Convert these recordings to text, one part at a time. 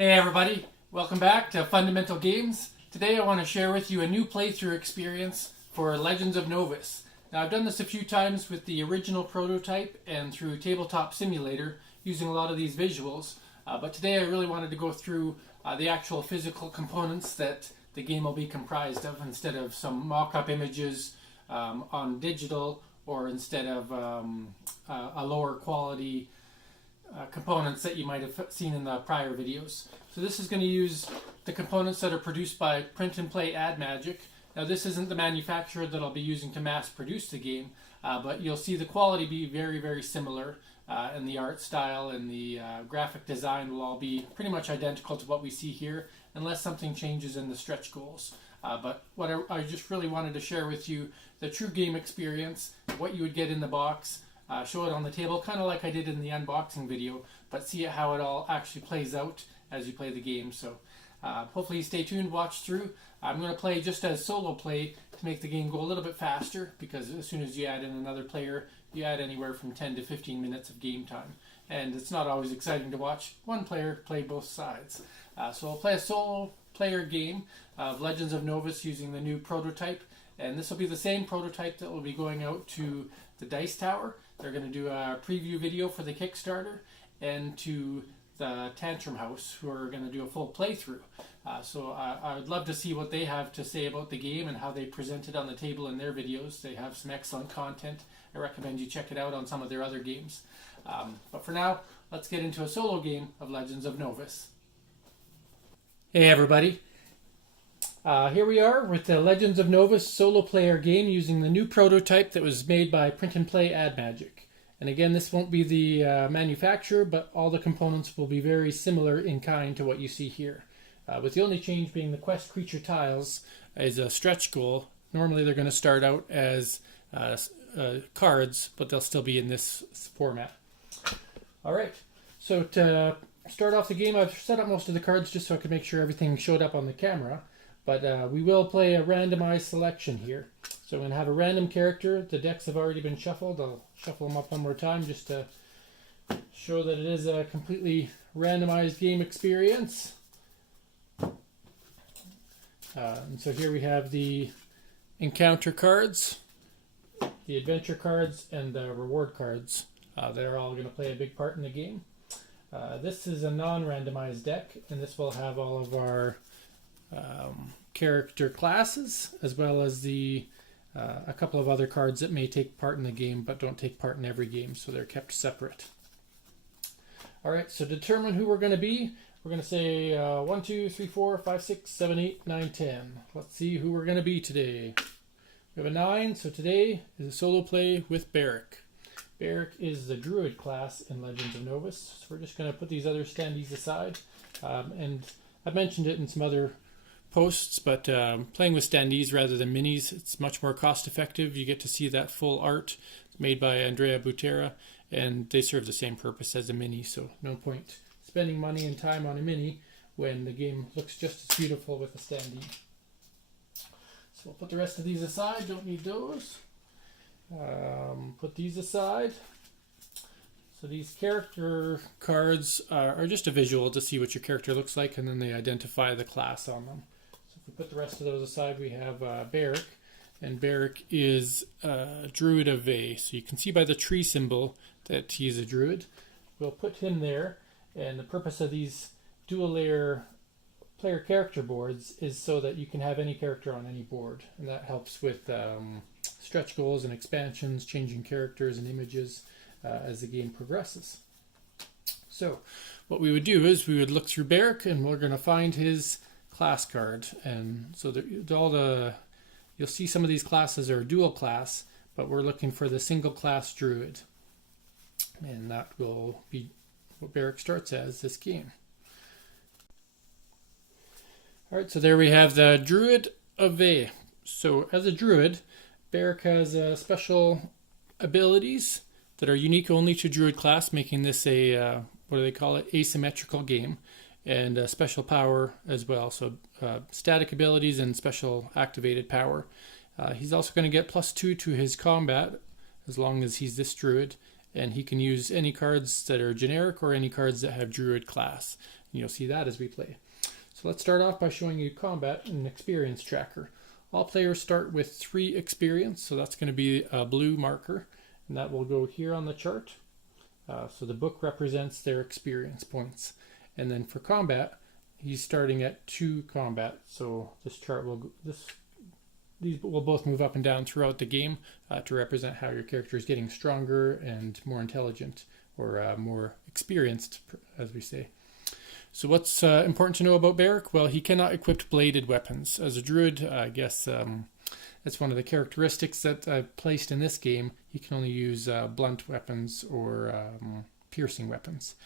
Hey everybody, welcome back to Fundamental Games. Today I want to share with you a new playthrough experience for Legends of Novus. Now I've done this a few times with the original prototype and through Tabletop Simulator using a lot of these visuals, but today I really wanted to go through the actual physical components that the game will be comprised of instead of some mock-up images on digital or instead of a lower quality components that you might have seen in the prior videos. So this is going to use the components that are produced by Print and Play Ad Magic. Now this isn't the manufacturer that I'll be using to mass produce the game, but you'll see the quality be very similar, and the art style and the graphic design will all be pretty much identical to what we see here, unless something changes in the stretch goals. But what I just really wanted to share with you the true game experience, what you would get in the box, show it on the table, kind of like I did in the unboxing video, but see how it all actually plays out as you play the game. So hopefully you stay tuned, watch through. I'm going to play just as solo play to make the game go a little bit faster, because as soon as you add in another player, you add anywhere from 10 to 15 minutes of game time. And it's not always exciting to watch one player play both sides. So I'll play a solo player game of Legends of Novus using the new prototype. And this will be the same prototype that will be going out to the Dice Tower. They're going to do a preview video for the Kickstarter, and to the Tantrum House, who are going to do a full playthrough. So I would love to see what they have to say about the game and how they present it on the table in their videos. They have some excellent content. I recommend you check it out on some of their other games. But for now, let's get into a solo game of Legends of Novus. Hey everybody. Here we are with the Legends of Novus solo player game using the new prototype that was made by Print and Play Ad Magic. And again, this won't be the manufacturer, but all the components will be very similar in kind to what you see here. With the only change being the quest creature tiles is a stretch goal. Normally they're going to start out as cards, but they'll still be in this format. Alright, so to start off the game, I've set up most of the cards just so I could make sure everything showed up on the camera. But we will play a randomized selection here. So I'm going to have a random character. The decks have already been shuffled. I'll shuffle them up one more time just to show that it is a completely randomized game experience. And so here we have the encounter cards, the adventure cards, and the reward cards. They're all going to play a big part in the game. This is a non-randomized deck, and this will have all of our character classes, as well as the a couple of other cards that may take part in the game but don't take part in every game, so they're kept separate. Alright, so to determine who we're going to be, we're going to say 1, 2, 3, 4, 5, 6, 7, 8, 9, 10. Let's see who we're going to be today. We have a 9, so today is a solo play with Beric. Beric is the Druid class in Legends of Novus, so we're just going to put these other standees aside. And I've mentioned it in some other posts, but playing with standees rather than minis, it's much more cost effective. You get to see that full art made by Andrea Butera, and they serve the same purpose as a mini, so no point spending money and time on a mini when the game looks just as beautiful with a standee. So we'll put the rest of these aside, don't need those. Put these aside. So these character cards are just a visual to see what your character looks like, and then they identify the class on them. So if we put the rest of those aside, we have Beric, and Beric is Druid of Vey. So you can see by the tree symbol that he's a druid. We'll put him there, and the purpose of these dual layer player character boards is so that you can have any character on any board, and that helps with stretch goals and expansions, changing characters and images as the game progresses. So what we would do is we would look through Beric, and we're going to find his class card. And so you'll see some of these classes are dual class, but we're looking for the single class druid, and that will be what Beric starts as this game. Alright, so there we have the Druid of Vey. So as a druid, Beric has special abilities that are unique only to Druid class, making this a, what do they call it, asymmetrical game, and a special power as well. So static abilities and special activated power. He's also going to get +2 to his combat, as long as he's this druid, and he can use any cards that are generic or any cards that have Druid class. And you'll see that as we play. So let's start off by showing you combat and experience tracker. All players start with 3 experience, so that's going to be a blue marker, and that will go here on the chart. So the book represents their experience points. And then for combat, he's starting at 2 combat, so this chart will these will both move up and down throughout the game to represent how your character is getting stronger and more intelligent, or more experienced, as we say. So what's important to know about Beric? Well, he cannot equip bladed weapons. As a druid, I guess that's one of the characteristics that I've placed in this game. He can only use blunt weapons or piercing weapons.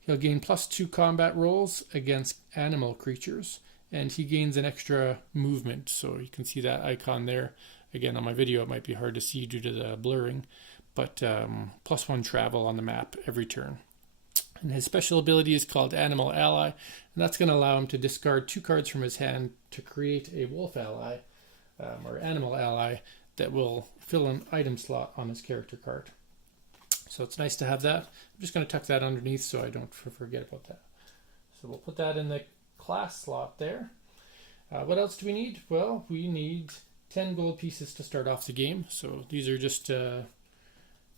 He'll gain +2 combat rolls against animal creatures, and he gains an extra movement. So you can see that icon there. Again, on my video, it might be hard to see due to the blurring, but +1 travel on the map every turn. And his special ability is called Animal Ally, and that's going to allow him to discard 2 cards from his hand to create a wolf ally, or animal ally, that will fill an item slot on his character card. So it's nice to have that. I'm just going to tuck that underneath so I don't forget about that. So we'll put that in the class slot there. What else do we need? Well, we need 10 gold pieces to start off the game. So these are just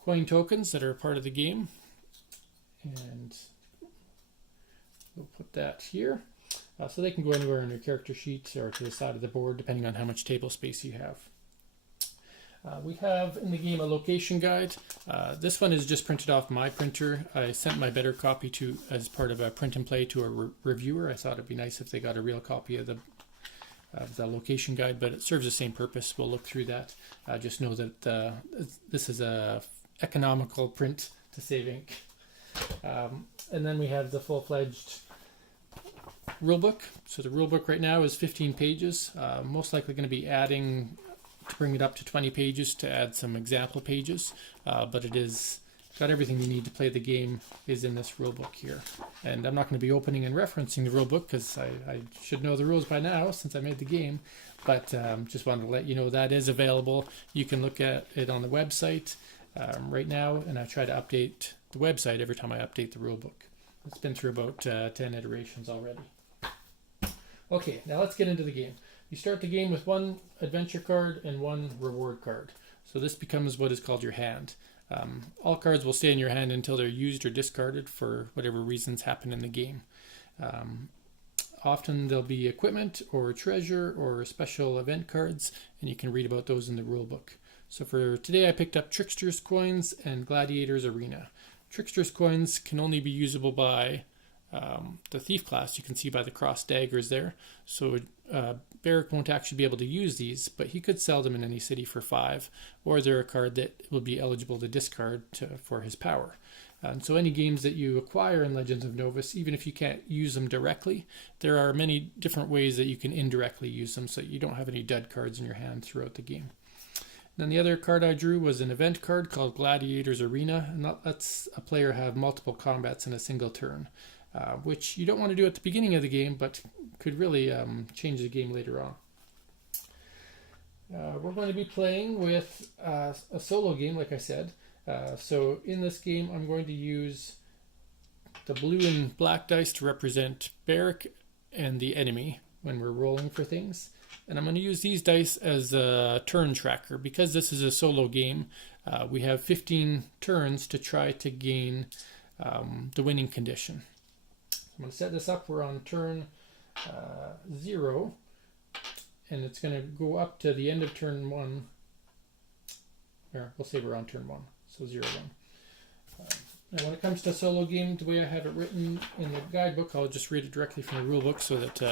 coin tokens that are a part of the game. And we'll put that here. So they can go anywhere on your character sheet or to the side of the board, depending on how much table space you have. We have in the game a location guide. This one is just printed off my printer. I sent my better copy as part of a print and play to a reviewer. I thought it'd be nice if they got a real copy of the location guide, but it serves the same purpose. We'll look through that. Just know that this is a economical print to save ink. And then we have the full-fledged rulebook. So the rulebook right now is 15 pages. Most likely going to be adding to bring it up to 20 pages to add some example pages, but it is got everything you need to play the game is in this rulebook here. And I'm not going to be opening and referencing the rulebook because I should know the rules by now since I made the game, but just wanted to let you know that is available. You can look at it on the website right now, and I try to update the website every time I update the rulebook. It's been through about 10 iterations already. Okay, now let's get into the game. You start the game with 1 adventure card and 1 reward card. So this becomes what is called your hand. All cards will stay in your hand until they're used or discarded for whatever reasons happen in the game. Often there'll be equipment or treasure or special event cards, and you can read about those in the rulebook. So for today I picked up Trickster's Coins and Gladiator's Arena. Trickster's Coins can only be usable by the Thief class. You can see by the cross daggers there. So Beric won't actually be able to use these, but he could sell them in any city for 5, or they're a card that will be eligible to discard for his power. And so any games that you acquire in Legends of Novus, even if you can't use them directly, there are many different ways that you can indirectly use them so you don't have any dud cards in your hand throughout the game. And then the other card I drew was an event card called Gladiator's Arena, and that lets a player have multiple combats in a single turn, which you don't want to do at the beginning of the game, but could really change the game later on. We're going to be playing with a solo game, like I said. So in this game, I'm going to use the blue and black dice to represent Beric and the enemy when we're rolling for things. And I'm going to use these dice as a turn tracker. Because this is a solo game, we have 15 turns to try to gain the winning condition. I'm going to set this up. We're on turn 0, and it's going to go up to the end of turn 1. Or we'll say we're on turn 1, so 0, 1. Now when it comes to solo game, the way I have it written in the guidebook, I'll just read it directly from the rulebook so that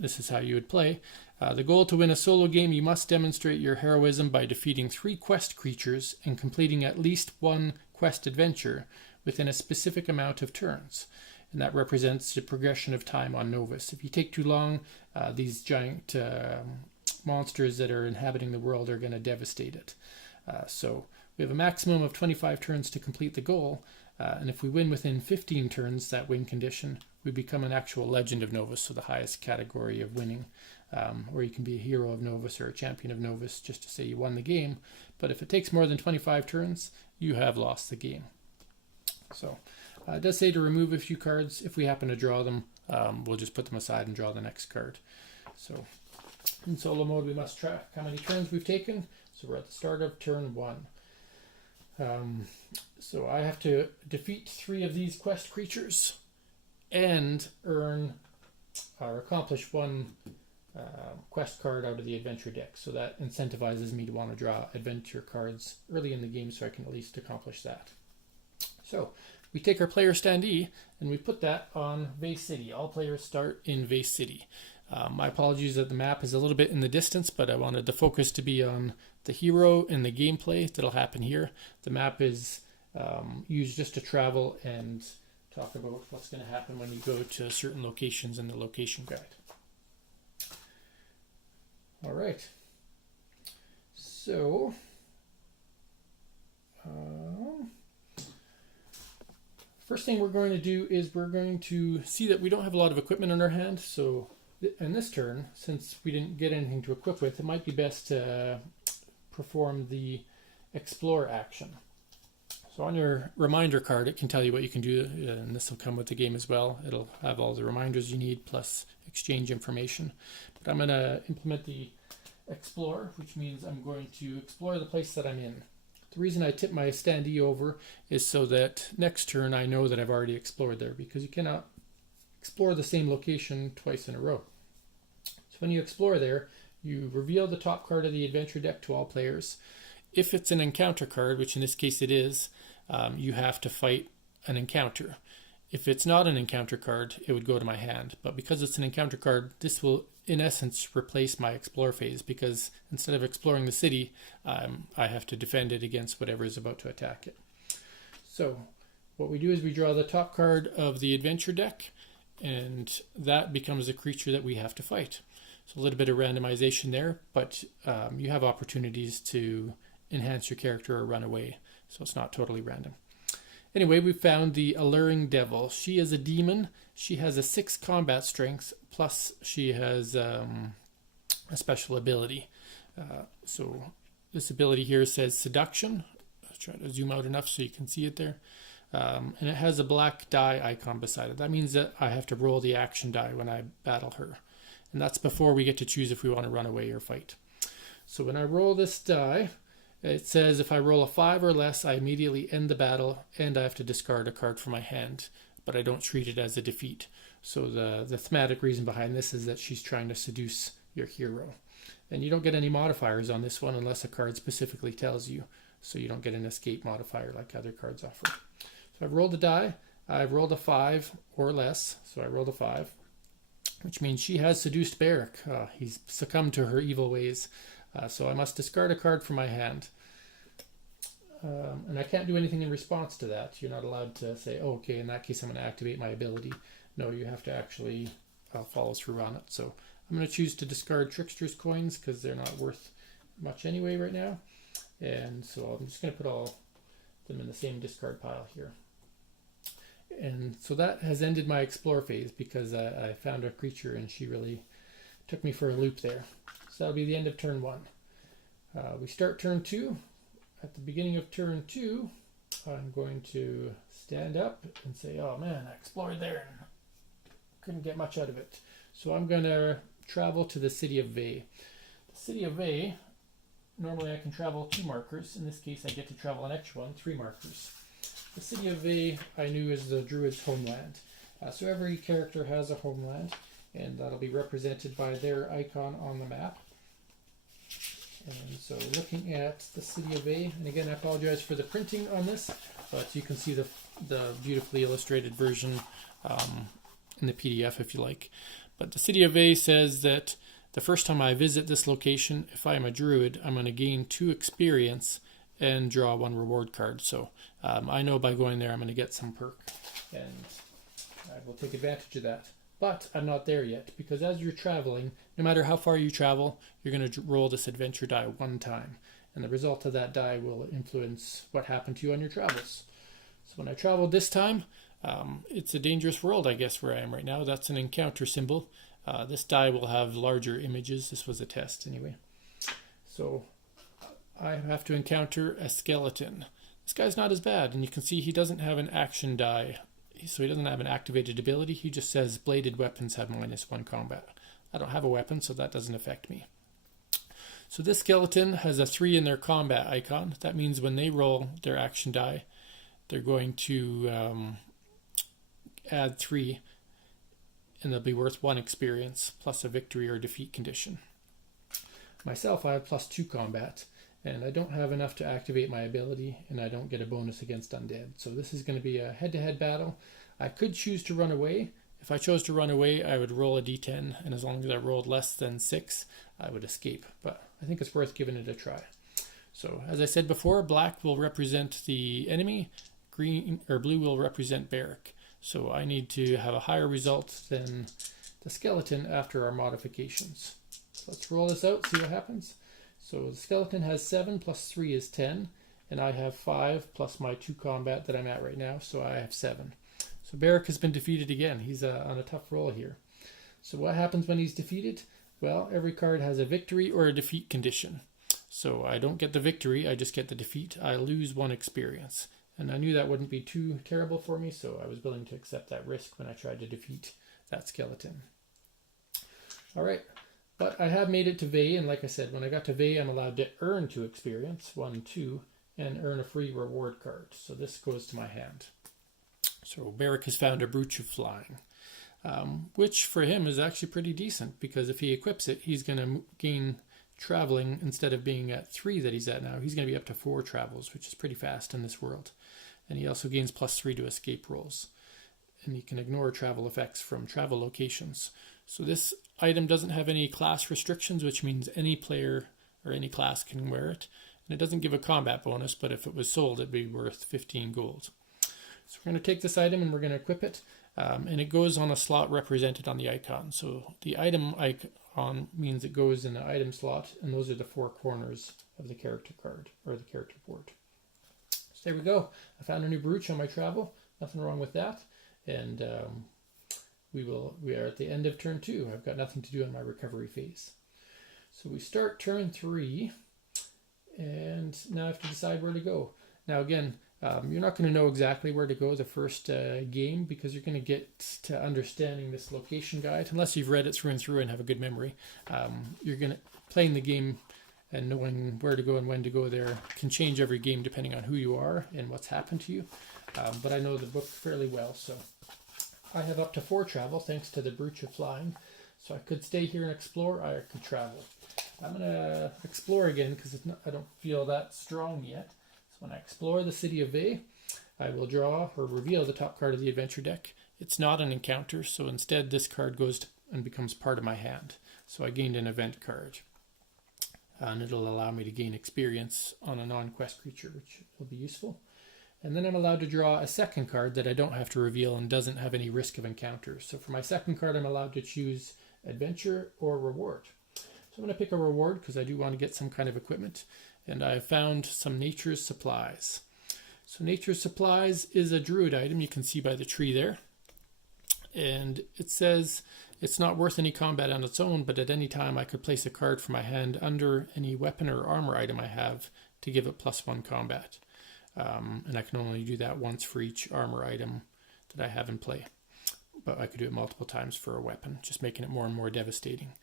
this is how you would play. The goal to win a solo game, you must demonstrate your heroism by defeating 3 quest creatures and completing at least 1 quest adventure within a specific amount of turns. And that represents the progression of time on Novus. If you take too long, these giant monsters that are inhabiting the world are going to devastate it. So we have a maximum of 25 turns to complete the goal, and if we win within 15 turns, that win condition, we become an actual Legend of Novus, so the highest category of winning. or you can be a hero of Novus or a champion of Novus just to say you won the game. But if it takes more than 25 turns, you have lost the game. So it does say to remove a few cards. If we happen to draw them, we'll just put them aside and draw the next card. So in solo mode, we must track how many turns we've taken. So we're at the start of turn 1. So I have to defeat 3 of these quest creatures and earn or accomplish 1 quest card out of the adventure deck. So that incentivizes me to want to draw adventure cards early in the game so I can at least accomplish that. So we take our player standee and we put that on Vey City. All players start in Vey City. My apologies that the map is a little bit in the distance, but I wanted the focus to be on the hero and the gameplay that'll happen here. The map is used just to travel and talk about what's going to happen when you go to certain locations in the location guide. All right. So first thing we're going to do is we're going to see that we don't have a lot of equipment on our hand. So in this turn, since we didn't get anything to equip with, it might be best to perform the explore action. So on your reminder card, it can tell you what you can do, and this will come with the game as well. It'll have all the reminders you need plus exchange information. But I'm going to implement the explore, which means I'm going to explore the place that I'm in. The reason I tip my standee over is so that next turn I know that I've already explored there, because you cannot explore the same location twice in a row. So when you explore there, you reveal the top card of the adventure deck to all players. If it's an encounter card, which in this case it is, you have to fight an encounter. If it's not an encounter card, it would go to my hand. But because it's an encounter card, this will in essence replace my explore phase, because instead of exploring the city, I have to defend it against whatever is about to attack it. So what we do is we draw the top card of the adventure deck, and that becomes a creature that we have to fight. So a little bit of randomization there, but you have opportunities to enhance your character or run away, so it's not totally random. Anyway, we found the Alluring Devil. She is a demon. She has a 6 combat strength, plus she has a special ability. So this ability here says Seduction. I'll try to zoom out enough so you can see it there. And it has a black die icon beside it. That means that I have to roll the action die when I battle her. And that's before we get to choose if we want to run away or fight. So when I roll this die, it says if I roll a 5 or less, I immediately end the battle and I have to discard a card from my hand, but I don't treat it as a defeat. So the thematic reason behind this is that she's trying to seduce your hero. And you don't get any modifiers on this one unless a card specifically tells you. So you don't get an escape modifier like other cards offer. So I've rolled a die. I've rolled a 5 or less. So I rolled a 5, which means she has seduced Beric. He's succumbed to her evil ways. So I must discard a card from my hand. And I can't do anything in response to that. You're not allowed to say, oh, okay, in that case I'm going to activate my ability. No, you have to actually follow through on it. So I'm going to choose to discard Trickster's coins because they're not worth much anyway right now. And so I'm just going to put all them in the same discard pile here. And so that has ended my explore phase because I found a creature and she really took me for a loop there. So that'll be the end of turn 1. We start turn 2. At the beginning of turn 2, I'm going to stand up and say, oh man, I explored there and couldn't get much out of it. So I'm going to travel to the city of Vey. The city of Vey, normally I can travel 2 markers. In this case, I get to travel an extra one, 3 markers. The city of Vey I knew is the Druid's homeland. So every character has a homeland, and that'll be represented by their icon on the map. And so looking at the city of Vey, and again I apologize for the printing on this, but you can see the beautifully illustrated version in the PDF if you like. But the city of Vey says that the first time I visit this location, if I am a druid, I'm going to gain 2 experience and draw 1 reward card. So I know by going there I'm going to get some perk, and I will take advantage of that. But I'm not there yet, because as you're traveling, no matter how far you travel, you're going to roll this adventure die 1 time. And the result of that die will influence what happened to you on your travels. So when I traveled this time, it's a dangerous world, I guess, where I am right now. That's an encounter symbol. This die will have larger images. This was a test anyway. So I have to encounter a skeleton. This guy's not as bad, and you can see he doesn't have an action die, so he doesn't have an activated ability. He just says bladed weapons have -1 combat. I don't have a weapon, so that doesn't affect me. So this skeleton has a 3 in their combat icon. That means when they roll their action die, they're going to add 3, and they'll be worth 1 experience, plus a victory or defeat condition. Myself, I have +2 combat, and I don't have enough to activate my ability, and I don't get a bonus against undead. So this is going to be a head-to-head battle. I could choose to run away. If I chose to run away, I would roll a d10, and as long as I rolled less than 6, I would escape. But I think it's worth giving it a try. So as I said before, black will represent the enemy, green or blue will represent Beric. So I need to have a higher result than the skeleton after our modifications. So let's roll this out, see what happens. So the skeleton has 7 plus 3 is 10, and I have 5 plus my 2 combat that I'm at right now, so I have 7. So Beric has been defeated again. He's on a tough roll here. So what happens when he's defeated? Well, every card has a victory or a defeat condition. So I don't get the victory, I just get the defeat. I lose 1 experience. And I knew that wouldn't be too terrible for me, so I was willing to accept that risk when I tried to defeat that skeleton. All right. But I have made it to Vey, and like I said, when I got to Vey, I'm allowed to earn 2 experience, 1, 2, and earn a free reward card. So this goes to my hand. So Beric has found a Brooch of Flying, which for him is actually pretty decent, because if he equips it, he's going to gain traveling. Instead of being at 3 that he's at now, he's going to be up to 4 travels, which is pretty fast in this world. And he also gains +3 to escape rolls. And he can ignore travel effects from travel locations. So this item doesn't have any class restrictions, which means any player or any class can wear it. And it doesn't give a combat bonus, but if it was sold, it'd be worth 15 gold. So we're going to take this item and we're going to equip it. And it goes on a slot represented on the icon. So the item icon means it goes in the item slot, and those are the 4 corners of the character card, or the character board. So there we go. I found a new brooch on my travel. Nothing wrong with that. And we are at the end of turn 2. I've got nothing to do in my recovery phase. So we start turn 3, and now I have to decide where to go. Now again, you're not going to know exactly where to go the first game, because you're going to get to understanding this location guide, unless you've read it through and through and have a good memory. You're going to playing the game and knowing where to go and when to go there can change every game depending on who you are and what's happened to you. But I know the book fairly well, so I have up to 4 travel thanks to the Brooch of Flying. So I could stay here and explore, or I could travel. I'm going to explore again because I don't feel that strong yet. So when I explore the city of Vey, I will draw or reveal the top card of the adventure deck. It's not an encounter, so instead this card goes and becomes part of my hand. So I gained an event card. And it'll allow me to gain experience on a non-quest creature, which will be useful. And then I'm allowed to draw a second card that I don't have to reveal and doesn't have any risk of encounter. So for my second card, I'm allowed to choose adventure or reward. So I'm going to pick a reward because I do want to get some kind of equipment. And I found some Nature's Supplies. So Nature's Supplies is a druid item, you can see by the tree there. And it says it's not worth any combat on its own, but at any time I could place a card from my hand under any weapon or armor item I have to give it +1 combat. And I can only do that once for each armor item that I have in play. But I could do it multiple times for a weapon, just making it more and more devastating.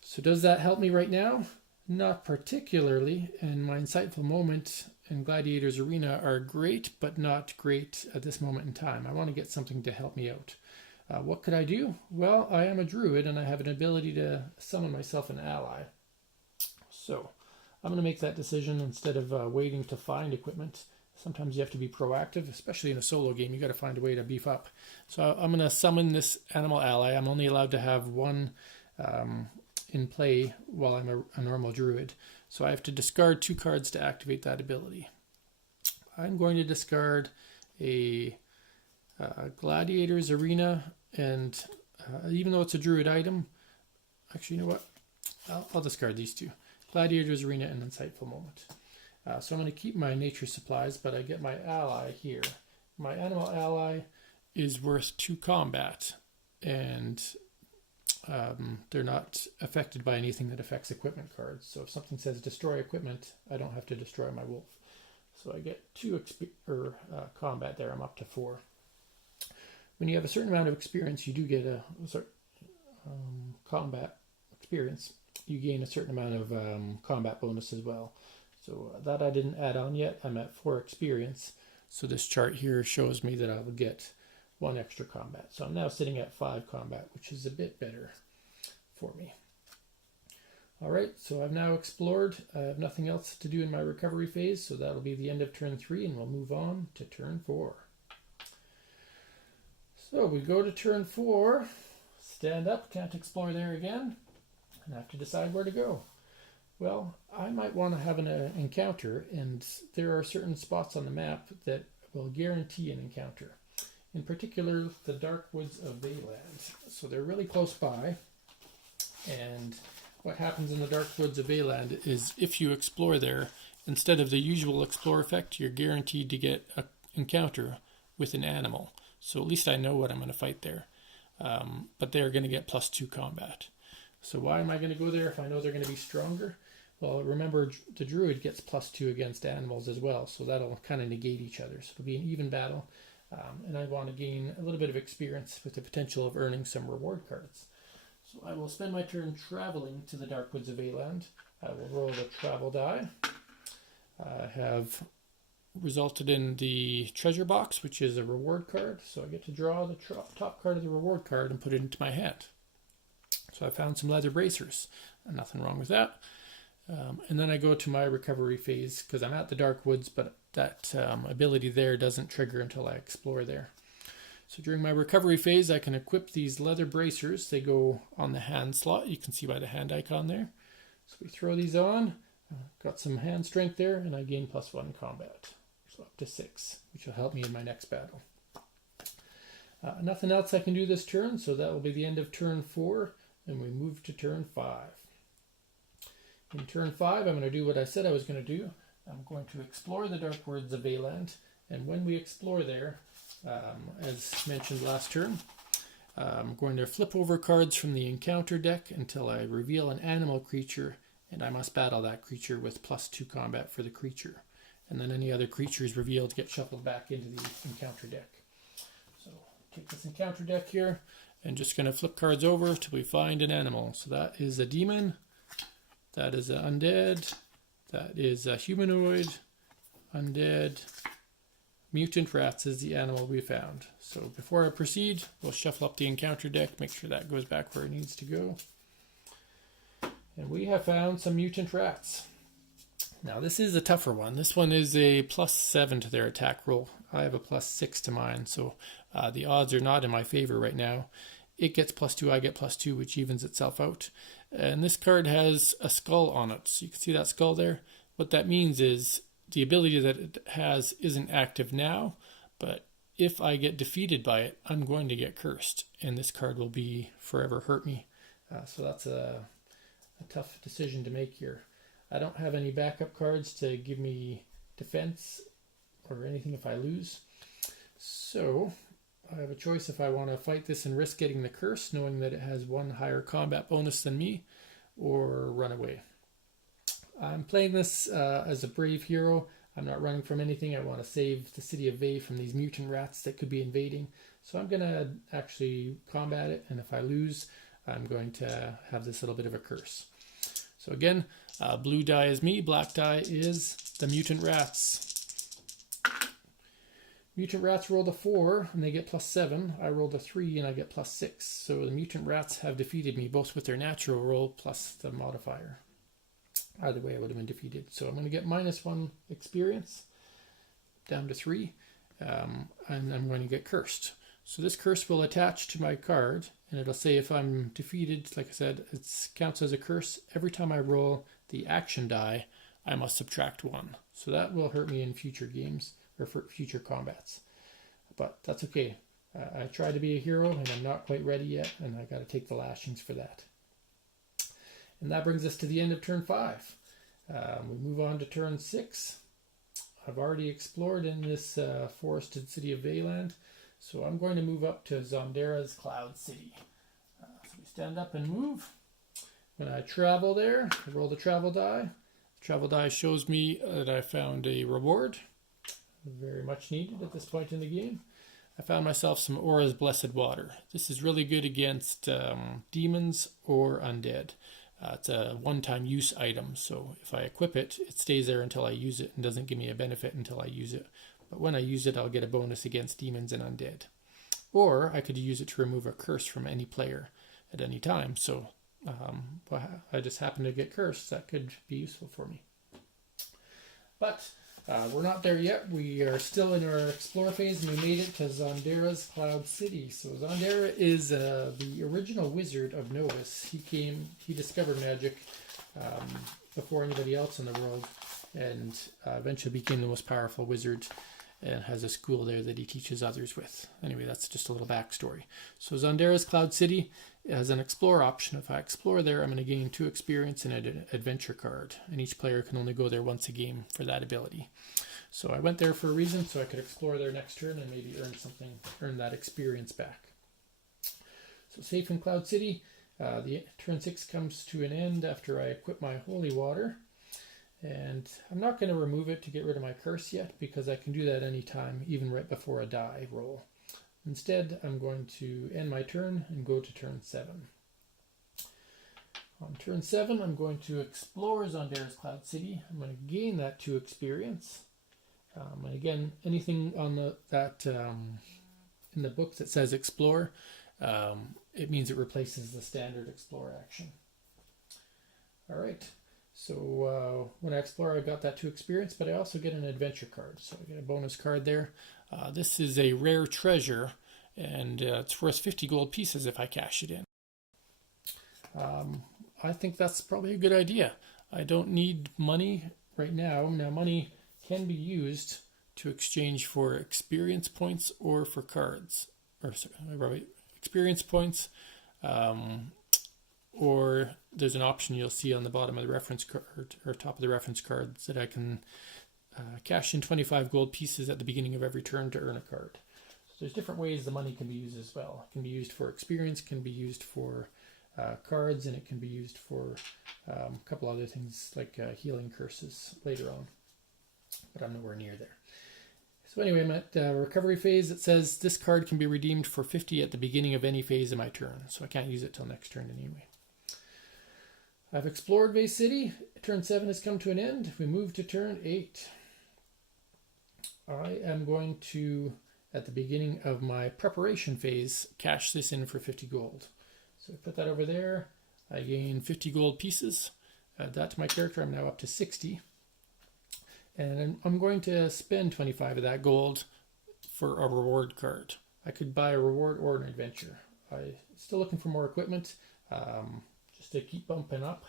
So does that help me right now? Not particularly. And my insightful moment and Gladiator's Arena are great, but not great at this moment in time. I want to get something to help me out. What could I do? Well, I am a druid and I have an ability to summon myself an ally. So I'm going to make that decision instead of waiting to find equipment. Sometimes you have to be proactive, especially in a solo game. You got to find a way to beef up. So I'm going to summon this animal ally. I'm only allowed to have 1 in play while I'm a normal druid. So I have to discard 2 cards to activate that ability. I'm going to discard a Gladiator's Arena, and even though it's a druid item, actually, you know what? I'll discard these 2. Gladiator's Arena and Insightful Moment. So I'm going to keep my nature supplies, but I get my ally here. My animal ally is worth 2 combat, and they're not affected by anything that affects equipment cards. So if something says destroy equipment, I don't have to destroy my wolf. So I get 2 combat there. I'm up to 4. When you have a certain amount of experience, you do get a combat experience. You gain a certain amount of combat bonus as well. So that I didn't add on yet. I'm at 4 experience. So this chart here shows me that I will get 1 extra combat. So I'm now sitting at 5 combat, which is a bit better for me. Alright, so I've now explored. I have nothing else to do in my recovery phase, so that'll be the end of turn 3, and we'll move on to turn 4. So we go to turn 4, stand up, can't explore there again, and have to decide where to go. Well, I might want to have an encounter, and there are certain spots on the map that will guarantee an encounter. In particular, the Dark Woods of Veyland. So they're really close by, and what happens in the Dark Woods of Veyland is if you explore there, instead of the usual explore effect, you're guaranteed to get an encounter with an animal. So at least I know what I'm going to fight there. But they're going to get +2 combat. So why am I going to go there if I know they're going to be stronger? Well, remember, the Druid gets +2 against animals as well, so that'll kind of negate each other. So it'll be an even battle, and I want to gain a little bit of experience with the potential of earning some reward cards. So I will spend my turn traveling to the Dark Woods of Veyland. I will roll the travel die. I have resulted in the treasure box, which is a reward card. So I get to draw the top card of the reward card and put it into my hand. So I found some leather bracers. Nothing wrong with that. And then I go to my recovery phase because I'm at the Dark Woods, but that ability there doesn't trigger until I explore there. So during my recovery phase, I can equip these leather bracers. They go on the hand slot. You can see by the hand icon there. So we throw these on. Got some hand strength there, and I gain +1 combat. So up to 6, which will help me in my next battle. Nothing else I can do this turn, so that will be the end of turn 4, and we move to turn 5. In turn 5, I'm going to do what I said I was going to do. I'm going to explore the Dark Woods of Veyland, and when we explore there, as mentioned last turn, I'm going to flip over cards from the encounter deck until I reveal an animal creature, and I must battle that creature with +2 combat for the creature. And then any other creatures revealed get shuffled back into the encounter deck. So take this encounter deck here, and just going to flip cards over till we find an animal. So that is a demon, that is an undead, that is a humanoid, undead, mutant rats is the animal we found. So before I proceed, we'll shuffle up the encounter deck, make sure that goes back where it needs to go. And we have found some mutant rats. Now this is a tougher one. This one is a +7 to their attack roll. I have a +6 to mine, so the odds are not in my favor right now. It gets +2, I get +2, which evens itself out. And this card has a skull on it. So you can see that skull there. What that means is the ability that it has isn't active now, but if I get defeated by it, I'm going to get cursed, and this card will be forever hurt me. So that's a tough decision to make here. I don't have any backup cards to give me defense or anything if I lose. So I have a choice if I want to fight this and risk getting the curse, knowing that it has 1 higher combat bonus than me, or run away. I'm playing this as a brave hero. I'm not running from anything. I want to save the city of Vey from these mutant rats that could be invading. So I'm going to actually combat it, and if I lose, I'm going to have this little bit of a curse. So again, blue die is me, black die is the mutant rats. Mutant rats rolled a 4 and they get +7. I rolled a 3 and I get +6. So the mutant rats have defeated me both with their natural roll plus the modifier. Either way I would have been defeated. So I'm going to get -1 experience down to 3, and I'm going to get cursed. So this curse will attach to my card, and it'll say if I'm defeated, like I said, it counts as a curse. Every time I roll the action die, I must subtract 1. So that will hurt me in future games, or for future combats. But that's okay. I try to be a hero, and I'm not quite ready yet, and I got to take the lashings for that. And that brings us to the end of turn 5. We move on to turn 6. I've already explored in this forested city of Veyland, so I'm going to move up to Zondera's Cloud City. So Stand up and move. When I travel there, I roll the travel die. The travel die shows me that I found a reward. Very much needed at this point in the game. I found myself some Aura's Blessed Water. This is really good against demons or undead. It's a one-time use item, so if I equip it, it stays there until I use it and doesn't give me a benefit until I use it. But when I use it, I'll get a bonus against demons and undead. Or I could use it to remove a curse from any player at any time. So I just happen to get cursed. That could be useful for me. But we're not there yet. We are still in our explore phase, and we made it to Zandera's Cloud City. So Zandera is the original wizard of Novus. He discovered magic before anybody else in the world, and eventually became the most powerful wizard, and has a school there that he teaches others with. Anyway, that's just a little backstory. So Zandera's Cloud City has an explore option. If I explore there, I'm going to gain 2 experience and an adventure card, and each player can only go there once a game for that ability. So I went there for a reason, so I could explore there next turn and maybe earn that experience back. So safe in Cloud City, the turn 6 comes to an end after I equip my holy water. And I'm not going to remove it to get rid of my curse yet, because I can do that anytime, even right before a die roll. Instead, I'm going to end my turn and go to turn 7. On turn 7, I'm going to explore Zandera's Cloud City. I'm going to gain that 2 experience. And again, anything on in the book that says explore, it means it replaces the standard explore action. All right. So when I explore, I got that 2 experience, but I also get an adventure card. So I get a bonus card there. This is a rare treasure, and it's worth 50 gold pieces if I cash it in. I think that's probably a good idea. I don't need money right now. Now, money can be used to exchange for experience points or for cards. Experience points, or there's an option you'll see on the bottom of the reference card, or top of the reference cards, that I can cash in 25 gold pieces at the beginning of every turn to earn a card. So there's different ways the money can be used as well. It can be used for experience, can be used for cards, and it can be used for a couple other things like healing curses later on. But I'm nowhere near there. So anyway, I'm at recovery phase. It says this card can be redeemed for 50 at the beginning of any phase of my turn, so I can't use it till next turn anyway. I've explored Vey City. Turn 7 has come to an end. We move to turn 8. I am going to, at the beginning of my preparation phase, cash this in for 50 gold. So I put that over there. I gain 50 gold pieces. Add that to my character. I'm now up to 60. And I'm going to spend 25 of that gold for a reward card. I could buy a reward or an adventure. I'm still looking for more equipment, just to keep bumping up.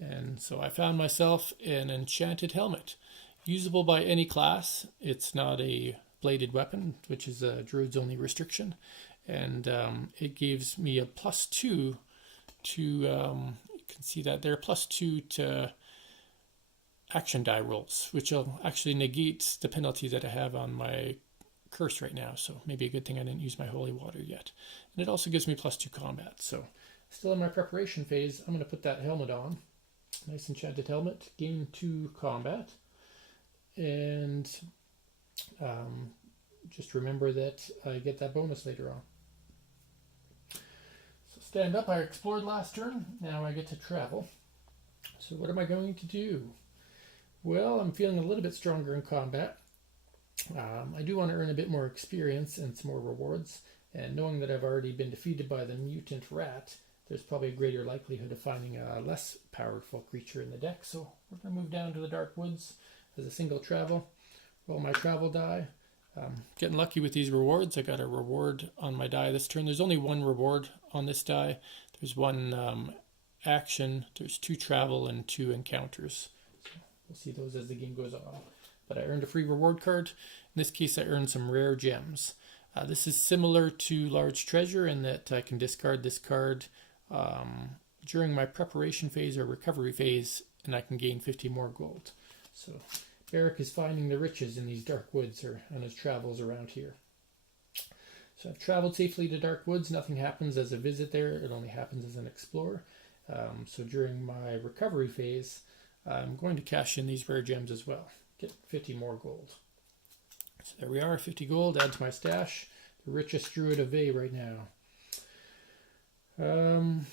And so I found myself an enchanted helmet, usable by any class. It's not a bladed weapon, which is a druid's only restriction. And it gives me a +2 to, you can see that there, +2 to action die rolls, which will actually negate the penalty that I have on my curse right now. So maybe a good thing I didn't use my holy water yet. And it also gives me +2 combat. So still in my preparation phase, I'm going to put that helmet on. Nice enchanted helmet, gain 2 combat. And just remember that I get that bonus later on. So stand up, I explored last turn. Now I get to travel. So what am I going to do? Well, I'm feeling a little bit stronger in combat. I do want to earn a bit more experience and some more rewards. And knowing that I've already been defeated by the mutant rat, there's probably a greater likelihood of finding a less powerful creature in the deck. So we're going to move down to the Dark Woods as a single travel. Roll my travel die. Getting lucky with these rewards. I got a reward on my die this turn. There's only 1 reward on this die. There's 1 action. There's 2 travel and 2 encounters. We'll see those as the game goes on. But I earned a free reward card. In this case, I earned some rare gems. This is similar to Large Treasure in that I can discard this card during my preparation phase or recovery phase, and I can gain 50 more gold. So Beric is finding the riches in these dark woods or on his travels around here. So I've traveled safely to Dark Woods. Nothing happens as a visit there. It only happens as an explorer. So during my recovery phase, I'm going to cash in these rare gems as well. Get 50 more gold. So there we are, 50 gold, add to my stash. The richest Druid of Vey right now. I'm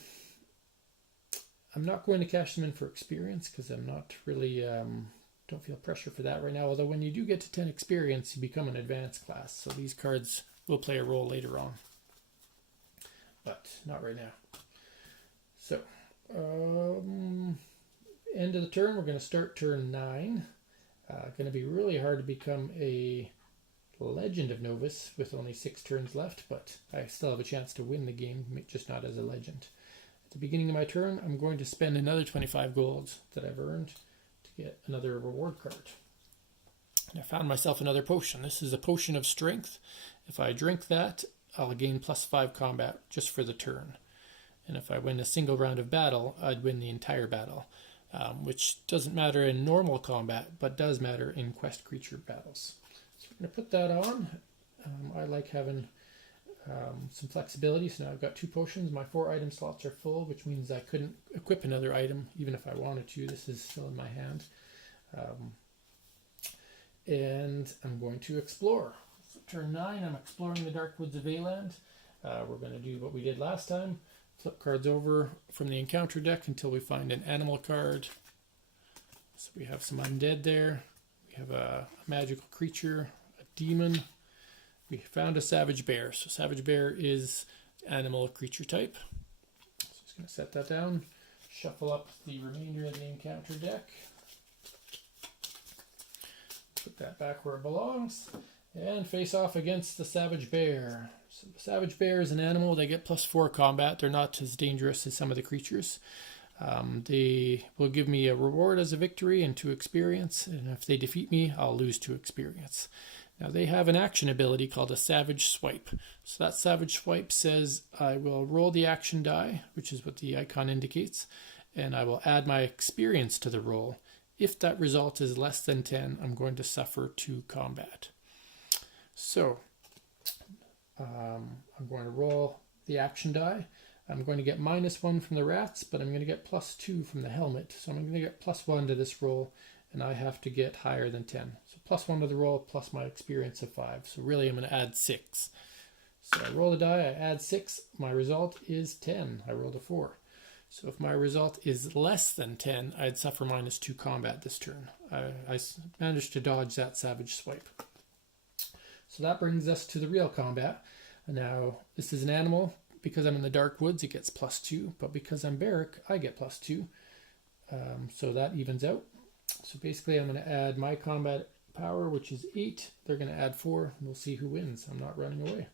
not going to cash them in for experience because I'm not really, don't feel pressure for that right now. Although when you do get to 10 experience, you become an advanced class. So these cards will play a role later on. But not right now. So, end of the turn, we're going to start turn 9. Going to be really hard to become a Legend of Novus with only 6 turns left, but I still have a chance to win the game, just not as a legend. At the beginning of my turn, I'm going to spend another 25 gold that I've earned to get another reward card. And I found myself another potion. This is a potion of strength. If I drink that, I'll gain +5 combat just for the turn. And if I win a single round of battle, I'd win the entire battle, which doesn't matter in normal combat, but does matter in quest creature battles. So we're going to put that on. I like having some flexibility, so now I've got 2 potions. My 4 item slots are full, which means I couldn't equip another item, even if I wanted to. This is still in my hand. And I'm going to explore. So turn 9, I'm exploring the Dark Woods of Veyland. We're going to do what we did last time. Flip cards over from the encounter deck until we find an animal card. So we have some undead there. We have a magical creature, a demon. We found a savage bear. So savage bear is animal creature type. So just going to set that down. Shuffle up the remainder of the encounter deck. Put that back where it belongs. And face off against the savage bear. So the savage bear is an animal. They get +4 combat. They're not as dangerous as some of the creatures. They will give me a reward as a victory and 2 experience. And if they defeat me, I'll lose 2 experience. Now they have an action ability called a savage swipe. So that savage swipe says I will roll the action die, which is what the icon indicates, and I will add my experience to the roll. If that result is less than 10, I'm going to suffer 2 combat. So I'm going to roll the action die. I'm going to get -1 from the rats, but I'm going to get +2 from the helmet. So I'm going to get +1 to this roll, and I have to get higher than 10. So +1 to the roll plus my experience of 5. So really I'm going to add 6. So I roll the die, I add 6. My result is 10. I rolled a 4. So if my result is less than 10, I'd suffer -2 combat this turn. I managed to dodge that savage swipe. So that brings us to the real combat. Now, this is an animal. Because I'm in the Dark Woods, it gets +2. But because I'm Beric, I get +2. So that evens out. So basically, I'm going to add my combat power, which is 8. They're going to add 4. And we'll see who wins. I'm not running away.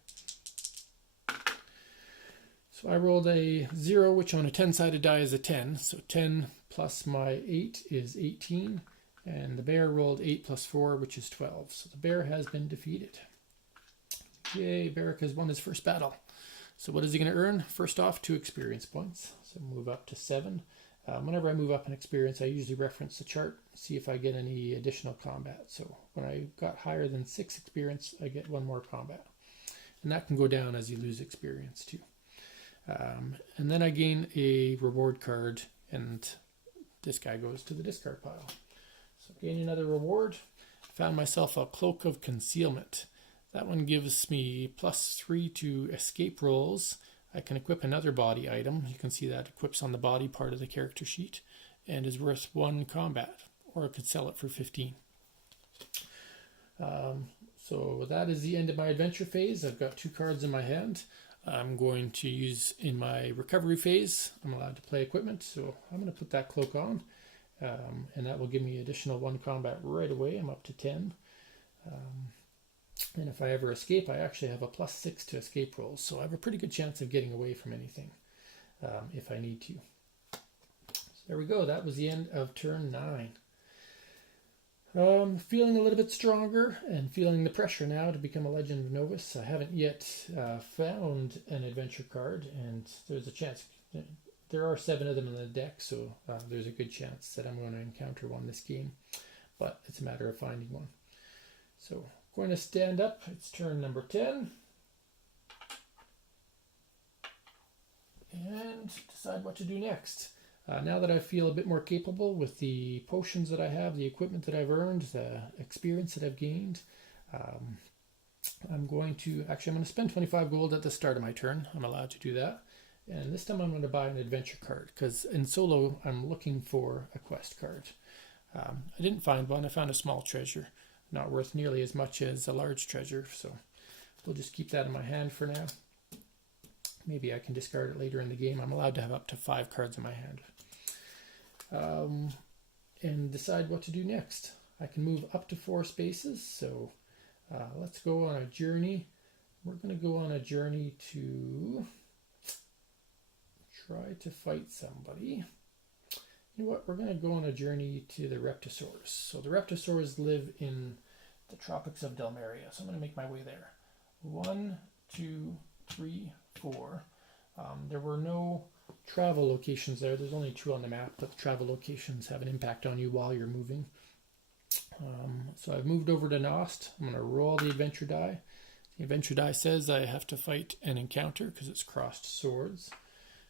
So I rolled a 0, which on a 10-sided die is a 10. So 10 plus my 8 is 18. And the bear rolled 8 plus 4, which is 12. So the bear has been defeated. Yay, Beric has won his first battle. So what is he going to earn? First off, 2 experience points. So move up to 7. Whenever I move up in experience, I usually reference the chart, see if I get any additional combat. So when I got higher than 6 experience, I get 1 more combat. And that can go down as you lose experience too. And then I gain a reward card, and this guy goes to the discard pile. So gain another reward. Found myself a Cloak of Concealment. That one gives me +3 to escape rolls. I can equip another body item. You can see that equips on the body part of the character sheet and is worth 1 combat, or I could sell it for 15. So that is the end of my adventure phase. I've got 2 cards in my hand. I'm going to use in my recovery phase. I'm allowed to play equipment, so I'm going to put that cloak on, and that will give me additional 1 combat right away. I'm up to 10. And if I ever escape, I actually have a +6 to escape rolls, so I have a pretty good chance of getting away from anything if I need to. So there we go. That was the end of turn 9. Feeling a little bit stronger and feeling the pressure now to become a Legend of Novus. I haven't yet found an adventure card, and there's a chance. There are 7 of them in the deck, so there's a good chance that I'm going to encounter one this game, but it's a matter of finding one. So going to stand up. It's turn number 10. and decide what to do next. Now that I feel a bit more capable with the potions that I have, the equipment that I've earned, the experience that I've gained, I'm going to spend 25 gold at the start of my turn. I'm allowed to do that. And this time I'm going to buy an adventure card, because in solo I'm looking for a quest card. I didn't find one. I found a small treasure, not worth nearly as much as a large treasure, so we'll just keep that in my hand for now. Maybe I can discard it later in the game. I'm allowed to have up to 5 cards in my hand. And decide what to do next. I can move up to 4 spaces, so let's go on a journey. We're going to go on a journey to try to fight somebody. You know what? We're going to go on a journey to the Reptosaurs. So the Reptosaurs live in the tropics of Delmeria, so I'm going to make my way there. 1, 2, 3, 4. There were no travel locations there. There's only 2 on the map, but the travel locations have an impact on you while you're moving. So I've moved over to Nost. I'm going to roll the adventure die. The adventure die says I have to fight an encounter because it's crossed swords.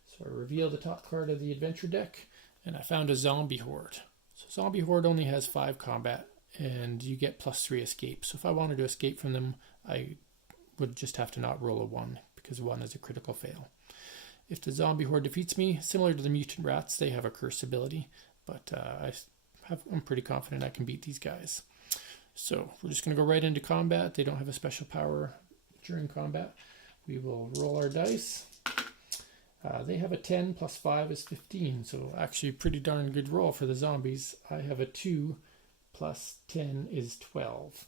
So I reveal the top card of the adventure deck, and I found a zombie horde. So zombie horde only has 5 combat, and you get +3 escape. So if I wanted to escape from them, I would just have to not roll a 1, because 1 is a critical fail. If the zombie horde defeats me, similar to the mutant rats, they have a curse ability, but I'm pretty confident I can beat these guys. So we're just going to go right into combat. They don't have a special power during combat. We will roll our dice. They have a 10 plus 5 is 15, so actually pretty darn good roll for the zombies. I have a 2 plus 10 is 12,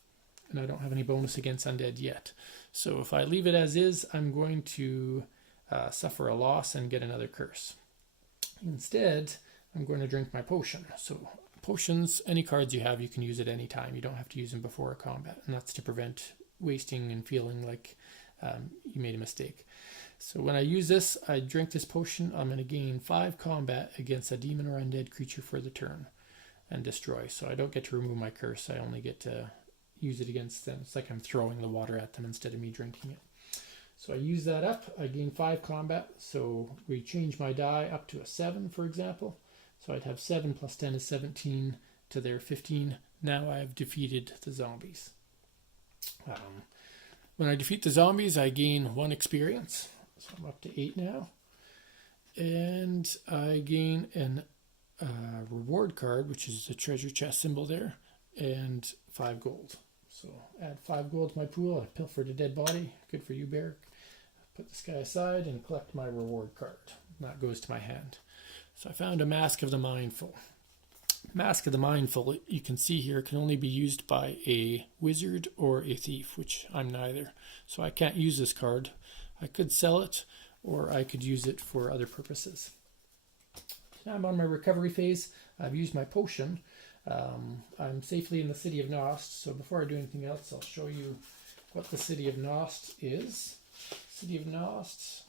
and I don't have any bonus against undead yet. So if I leave it as is, I'm going to suffer a loss and get another curse. Instead, I'm going to drink my potion. So potions, any cards you have, you can use at any time. You don't have to use them before a combat, and that's to prevent wasting and feeling like you made a mistake. So when I use this, I drink this potion, I'm going to gain 5 combat against a demon or undead creature for the turn and destroy. So I don't get to remove my curse, I only get to use it against them. It's like I'm throwing the water at them instead of me drinking it. So I use that up, I gain 5 combat, so we change my die up to a 7, for example. So I'd have 7 plus 10 is 17 to their 15. Now I've defeated the zombies. When I defeat the zombies, I gain 1 experience. So I'm up to 8 now. And I gain an reward card, which is the treasure chest symbol there, and 5 gold. So add 5 gold to my pool. I pilfered a dead body. Good for you, Beric. Put this guy aside and collect my reward card. That goes to my hand. So I found a Mask of the Mindful. Mask of the Mindful, you can see here, can only be used by a wizard or a thief, which I'm neither. So I can't use this card. I could sell it, or I could use it for other purposes. Now I'm on my recovery phase. I've used my potion. I'm safely in the city of Nost, so before I do anything else, I'll show you what the city of Nost is. City of Nost.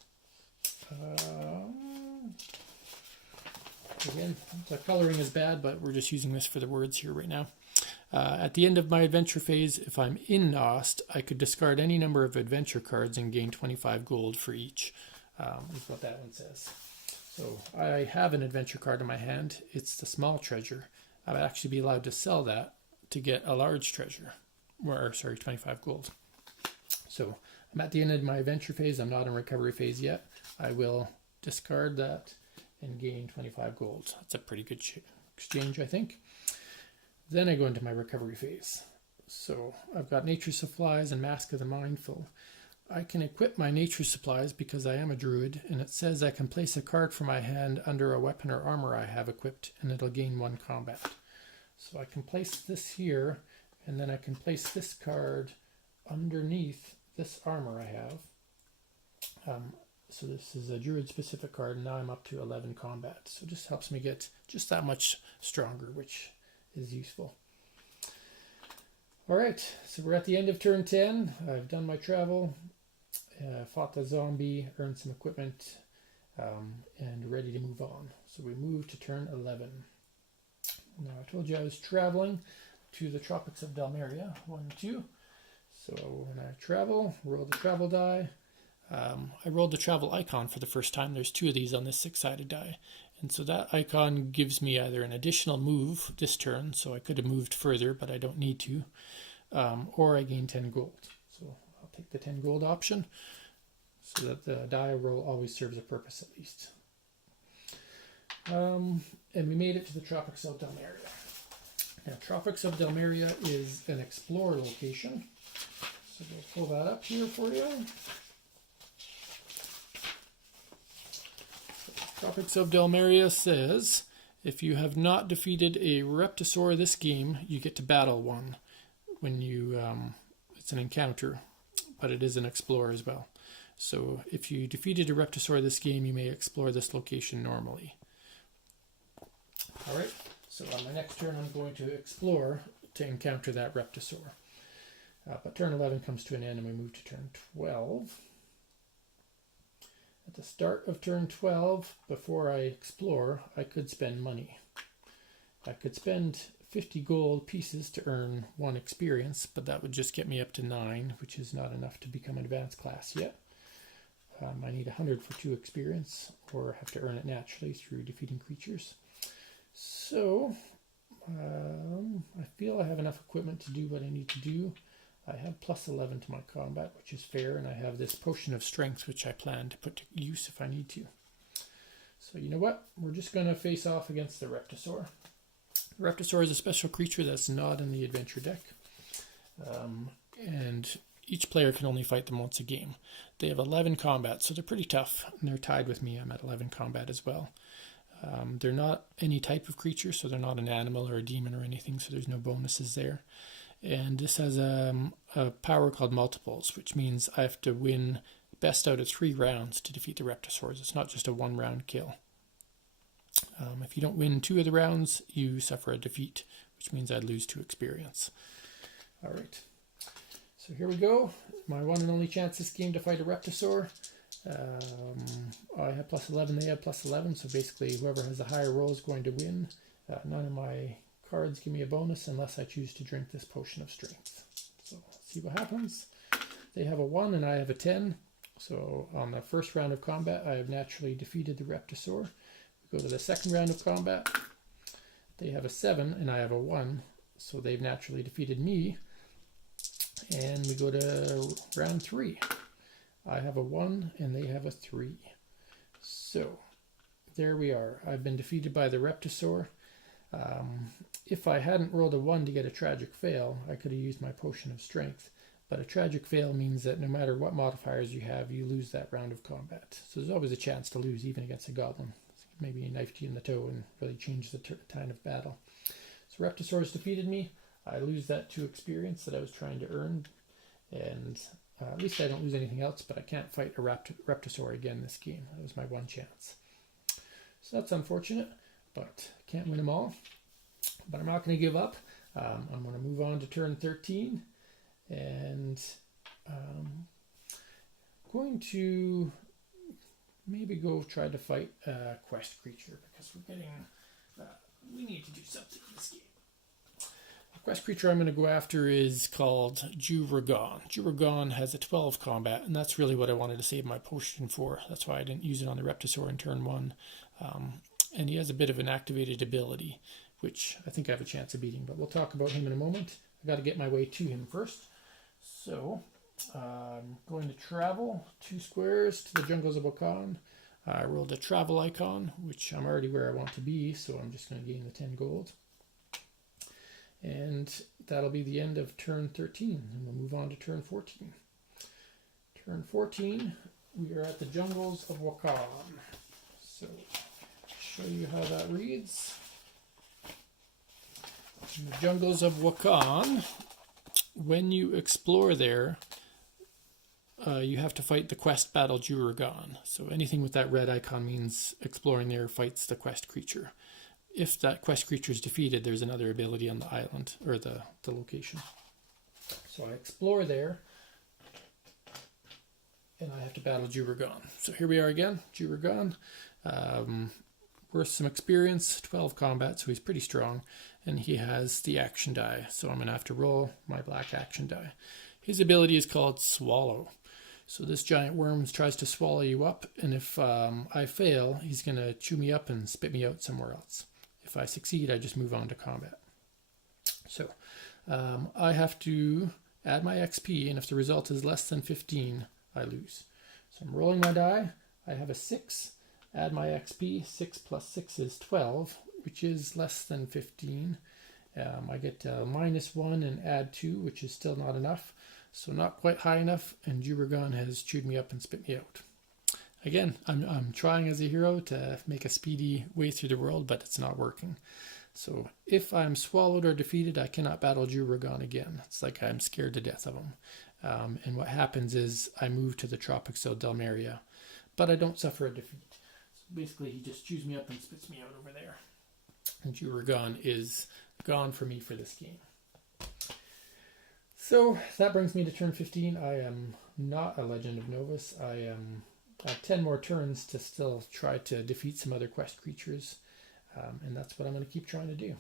Again, the coloring is bad, but we're just using this for the words here right now. At the end of my adventure phase, if I'm in Nost, I could discard any number of adventure cards and gain 25 gold for each, is what that one says. So I have an adventure card in my hand. It's the small treasure. I would actually be allowed to sell that to get a large treasure, 25 gold. So I'm at the end of my adventure phase. I'm not in recovery phase yet. I will discard that and gain 25 gold. That's a pretty good exchange, I think. Then I go into my recovery phase. So I've got nature supplies and Mask of the Mindful. I can equip my nature supplies because I am a druid, and it says I can place a card from my hand under a weapon or armor I have equipped, and it'll gain 1 combat. So I can place this here, and then I can place this card underneath this armor I have. So this is a druid specific card, and now I'm up to 11 combat. So it just helps me get just that much stronger, which is useful. Alright, so we're at the end of turn 10. I've done my travel, fought the zombie, earned some equipment, and ready to move on. So we move to turn 11. Now I told you I was traveling to the tropics of Delmeria, 1 and 2. So when I travel, roll the travel die. I rolled the travel icon for the first time. There's 2 of these on this 6-sided die. And so that icon gives me either an additional move this turn, so I could have moved further, but I don't need to, or I gain 10 gold. So I'll take the 10 gold option, so that the die roll always serves a purpose at least. And we made it to the Tropics of Delmeria. Now, Tropics of Delmeria is an explore location. So we'll pull that up here for you. Tropics of Delmeria says, if you have not defeated a Reptosaur this game, you get to battle one. When you, it's an encounter, but it is an explore as well. So if you defeated a Reptosaur this game, you may explore this location normally. Alright, so on my next turn I'm going to explore to encounter that Reptosaur. But turn 11 comes to an end and we move to turn 12. At the start of turn 12, before I explore, I could spend money. I could spend 50 gold pieces to earn 1 experience, but that would just get me up to 9, which is not enough to become an advanced class yet. I need 100 for 2 experience, or have to earn it naturally through defeating creatures. So, I feel I have enough equipment to do what I need to do. I have plus 11 to my combat, which is fair, and I have this potion of strength, which I plan to put to use if I need to. So you know what? We're just going to face off against the Reptosaur. The Reptosaur is a special creature that's not in the adventure deck. And each player can only fight them once a game. They have 11 combat, so they're pretty tough, and they're tied with me. I'm at 11 combat as well. They're not any type of creature, so they're not an animal or a demon or anything, so there's no bonuses there. And this has a power called multiples, which means I have to win best out of 3 rounds to defeat the Reptosaurs. It's not just a 1-round kill. If you don't win 2 of the rounds, you suffer a defeat, which means I'd lose 2 experience. All right, so here we go. My one and only chance this game to fight a Reptosaur. I have plus 11, they have plus 11, so basically whoever has the higher roll is going to win. None of my cards give me a bonus unless I choose to drink this potion of strength. So let's see what happens. They have a 1 and I have a 10. So on the first round of combat, I have naturally defeated the Reptosaur. We go to the second round of combat. They have a 7 and I have a 1. So they've naturally defeated me. And we go to round 3. I have a 1 and they have a 3. So there we are. I've been defeated by the Reptosaur. If I hadn't rolled a 1 to get a tragic fail, I could have used my potion of strength. But a tragic fail means that no matter what modifiers you have, you lose that round of combat. So there's always a chance to lose, even against a goblin. Maybe he knifed you in the toe and really changed the time of battle. So Reptosaur's defeated me. I lose that 2 experience that I was trying to earn. And at least I don't lose anything else, but I can't fight a Reptosaur again this game. That was my 1 chance. So that's unfortunate, but can't win them all. But I'm not going to give up. I'm going to move on to turn 13. And going to maybe go try to fight a quest creature, because we're getting, we need to do something in this game. The quest creature I'm going to go after is called Juragon. Juragon has a 12 combat, and that's really what I wanted to save my potion for. That's why I didn't use it on the Reptosaur in turn 1. And he has a bit of an activated ability, which I think I have a chance of beating, but we'll talk about him in a moment. I've got to get my way to him first. So I'm going to travel 2 squares to the jungles of Wakan. I rolled a travel icon, which I'm already where I want to be, so I'm just going to gain the 10 gold. And that'll be the end of turn 13, and we'll move on to turn 14. Turn 14, we are at the jungles of Wakan. So show you how that reads. In the jungles of Wakan, when you explore there, you have to fight the quest battle Juragon. So anything with that red icon means exploring there fights the quest creature. If that quest creature is defeated, there's another ability on the island, or the location. So I explore there, and I have to battle Juragon. So here we are again, Juragon. Worth some experience, 12 combat, so he's pretty strong. And he has the action die, so I'm going to have to roll my black action die. His ability is called Swallow. So this giant worm tries to swallow you up, and if I fail, he's going to chew me up and spit me out somewhere else. If I succeed, I just move on to combat. So I have to add my XP, and if the result is less than 15, I lose. So I'm rolling my die. I have a 6. Add my XP. 6 plus 6 is 12, which is less than 15. I get -1 and add 2, which is still not enough. So not quite high enough, and Juragon has chewed me up and spit me out. Again, I'm trying as a hero to make a speedy way through the world, but it's not working. So if I'm swallowed or defeated, I cannot battle Juragon again. It's like I'm scared to death of him. And what happens is I move to the Tropics of Delmeria, but I don't suffer a defeat. So basically, he just chews me up and spits me out over there. And Juragon is gone for me for this game. So that brings me to turn 15. I am not a Legend of Novus. I have 10 more turns to still try to defeat some other quest creatures. And that's what I'm going to keep trying to do.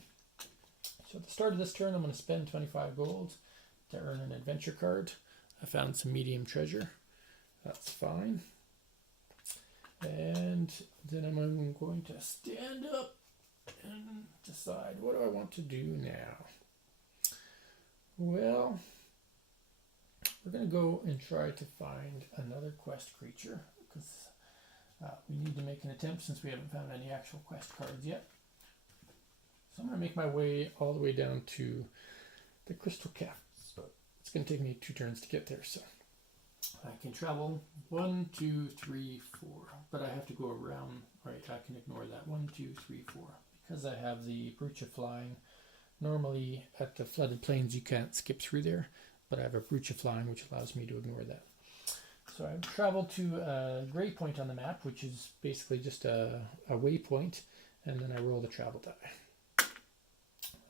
So at the start of this turn, I'm going to spend 25 gold to earn an adventure card. I found some medium treasure. That's fine. And then I'm going to stand up and decide, what do I want to do now? Well, we're going to go and try to find another quest creature, because we need to make an attempt since we haven't found any actual quest cards yet. So I'm going to make my way all the way down to the Crystal Caverns. It's going to take me 2 turns to get there, so I can travel 1, 2, 3, 4, but I have to go around. Right, I can ignore that. 1, 2, 3, 4. Because I have the Brooch of Flying, normally at the flooded plains you can't skip through there, but I have a Brooch of Flying which allows me to ignore that. So I've traveled to a gray point on the map, which is basically just a waypoint, and then I roll the travel die.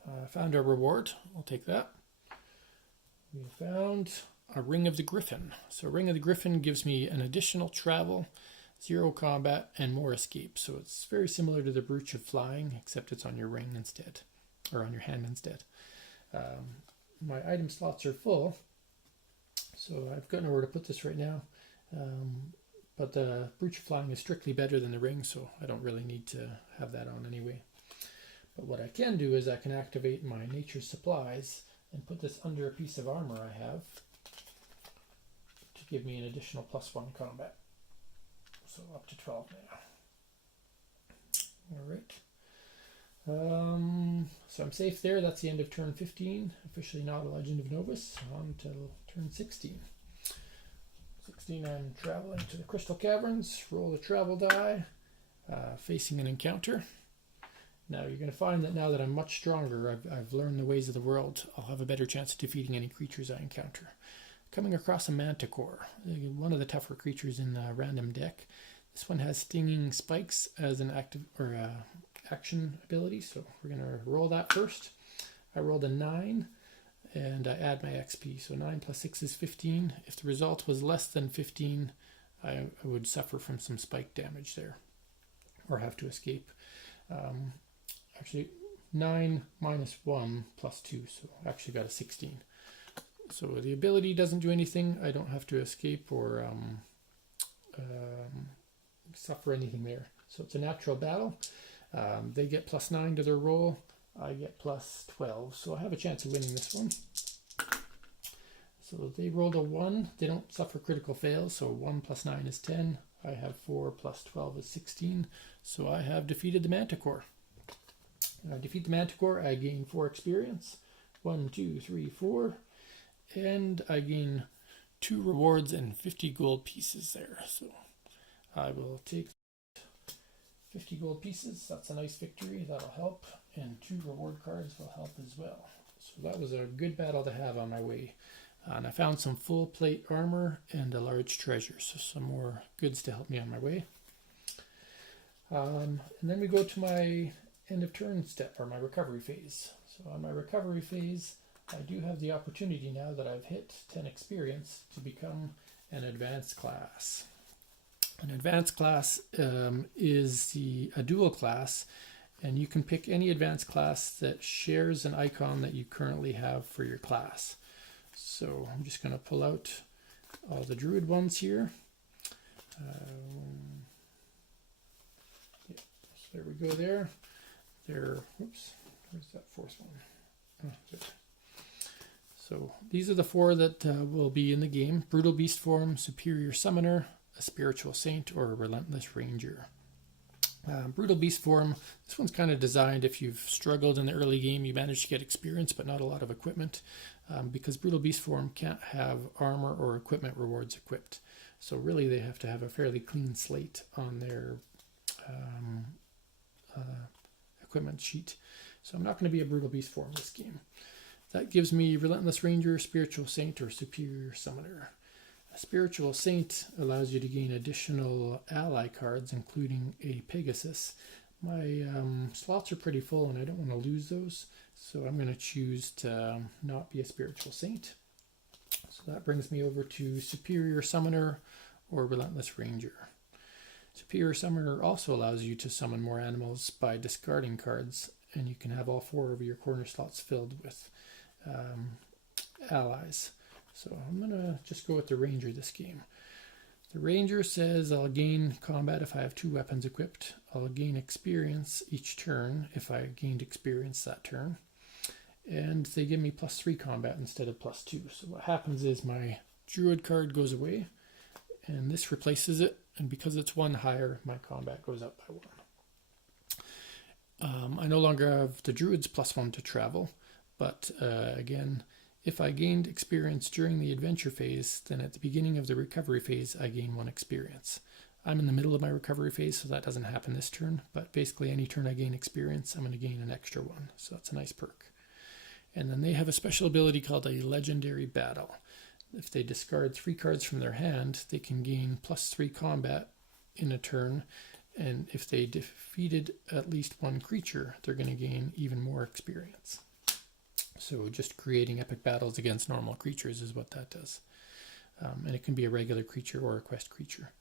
I found a reward. I'll take that. We found a Ring of the Griffin. So Ring of the Griffin gives me an additional travel, 0 combat, and more escape. So it's very similar to the Brooch of Flying, except it's on your ring instead, or on your hand instead. My item slots are full, so I've got nowhere to put this right now. But the Brooch of Flying is strictly better than the ring, so I don't really need to have that on anyway. But what I can do is I can activate my Nature's Supplies and put this under a piece of armor I have to give me an additional +1 combat. So up to 12 now. Alright. So I'm safe there. That's the end of turn 15. Officially not a Legend of Novus. On to turn 16. 16, I'm traveling to the Crystal Caverns. Roll the travel die. Facing an encounter. Now you're going to find that now that I'm much stronger, I've learned the ways of the world, I'll have a better chance of defeating any creatures I encounter. Coming across a Manticore, one of the tougher creatures in the random deck. This one has stinging spikes as an active or action ability, so we're going to roll that first. I rolled a 9 and I add my XP, so 9 plus 6 is 15. If the result was less than 15, I would suffer from some spike damage there or have to escape. Actually 9 minus 1 plus 2, so I actually got a 16. So the ability doesn't do anything. I don't have to escape or suffer anything there. So it's a natural battle. They get +9 to their roll. I get +12. So I have a chance of winning this one. So they rolled a 1. They don't suffer critical fails. So 1 plus 9 is 10. I have 4 plus 12 is 16. So I have defeated the Manticore. When I defeat the Manticore, I gain 4 experience. 1, 2, 3, 4. And I gain 2 rewards and 50 gold pieces there. So I will take 50 gold pieces. That's a nice victory. That'll help. And 2 reward cards will help as well. So that was a good battle to have on my way. And I found some full plate armor and a large treasure. So some more goods to help me on my way. And then we go to my end of turn step, or my recovery phase. So on my recovery phase, I do have the opportunity now that I've hit 10 experience to become an advanced class. An advanced class is a dual class, and you can pick any advanced class that shares an icon that you currently have for your class. So I'm just going to pull out all the Druid ones here. Yeah, so there we go there. Whoops, where's that fourth one? Oh, there. So these are the 4 that will be in the game. Brutal Beast form, Superior Summoner, a Spiritual Saint, or a Relentless Ranger. Brutal Beast form, this one's kind of designed if you've struggled in the early game, you managed to get experience but not a lot of equipment, because Brutal Beast form can't have armor or equipment rewards equipped. So really they have to have a fairly clean slate on their equipment sheet. So I'm not going to be a Brutal Beast form this game. That gives me Relentless Ranger, Spiritual Saint, or Superior Summoner. A Spiritual Saint allows you to gain additional ally cards, including a Pegasus. My slots are pretty full and I don't want to lose those, so I'm going to choose to not be a Spiritual Saint. So that brings me over to Superior Summoner or Relentless Ranger. Superior Summoner also allows you to summon more animals by discarding cards, and you can have all 4 of your corner slots filled with allies. So I'm going to just go with the Ranger this game. The Ranger says I'll gain combat if I have 2 weapons equipped. I'll gain experience each turn if I gained experience that turn. And they give me +3 combat instead of +2. So what happens is my Druid card goes away, and this replaces it. And because it's 1 higher, my combat goes up by 1. I no longer have the Druid's +1 to travel. But again, if I gained experience during the adventure phase, then at the beginning of the recovery phase, I gain 1 experience. I'm in the middle of my recovery phase, so that doesn't happen this turn. But basically, any turn I gain experience, I'm going to gain an extra 1. So that's a nice perk. And then they have a special ability called a Legendary Battle. If they discard 3 cards from their hand, they can gain +3 combat in a turn. And if they defeated at least 1 creature, they're going to gain even more experience. So just creating epic battles against normal creatures is what that does. And it can be a regular creature or a quest creature.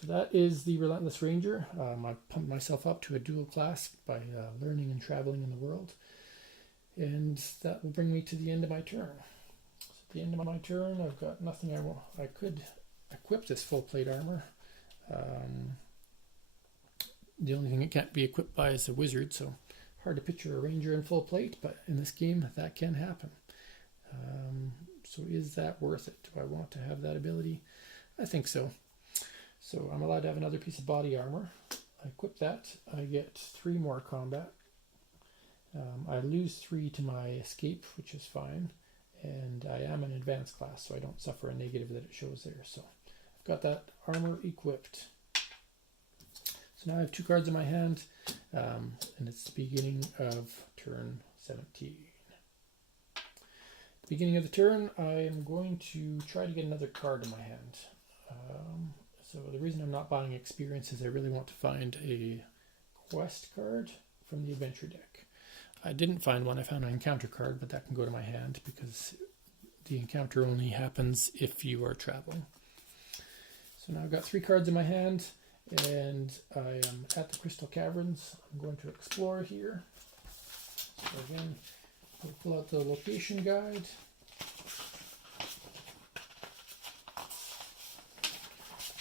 So that is the Relentless Ranger. I pumped myself up to a dual class by learning and traveling in the world. And that will bring me to the end of my turn. So at the end of my turn, I've got nothing I want. I could equip this full plate armor. The only thing it can't be equipped by is a wizard, so hard to picture a ranger in full plate, but in this game that can happen. So is that worth it? Do I want to have that ability? I think so. So I'm allowed to have another piece of body armor. I equip that. I get 3 more combat. I lose 3 to my escape, which is fine. And I am an advanced class, so I don't suffer a negative that it shows there. So I've got that armor equipped. So now I have 2 cards in my hand, and it's the beginning of turn 17. At the beginning of the turn, I am going to try to get another card in my hand. So the reason I'm not buying experience is I really want to find a quest card from the adventure deck. I didn't find one. I found an encounter card, but that can go to my hand because the encounter only happens if you are traveling. So now I've got 3 cards in my hand. And I am at the Crystal Caverns. I'm going to explore here. So again, we'll pull out the location guide.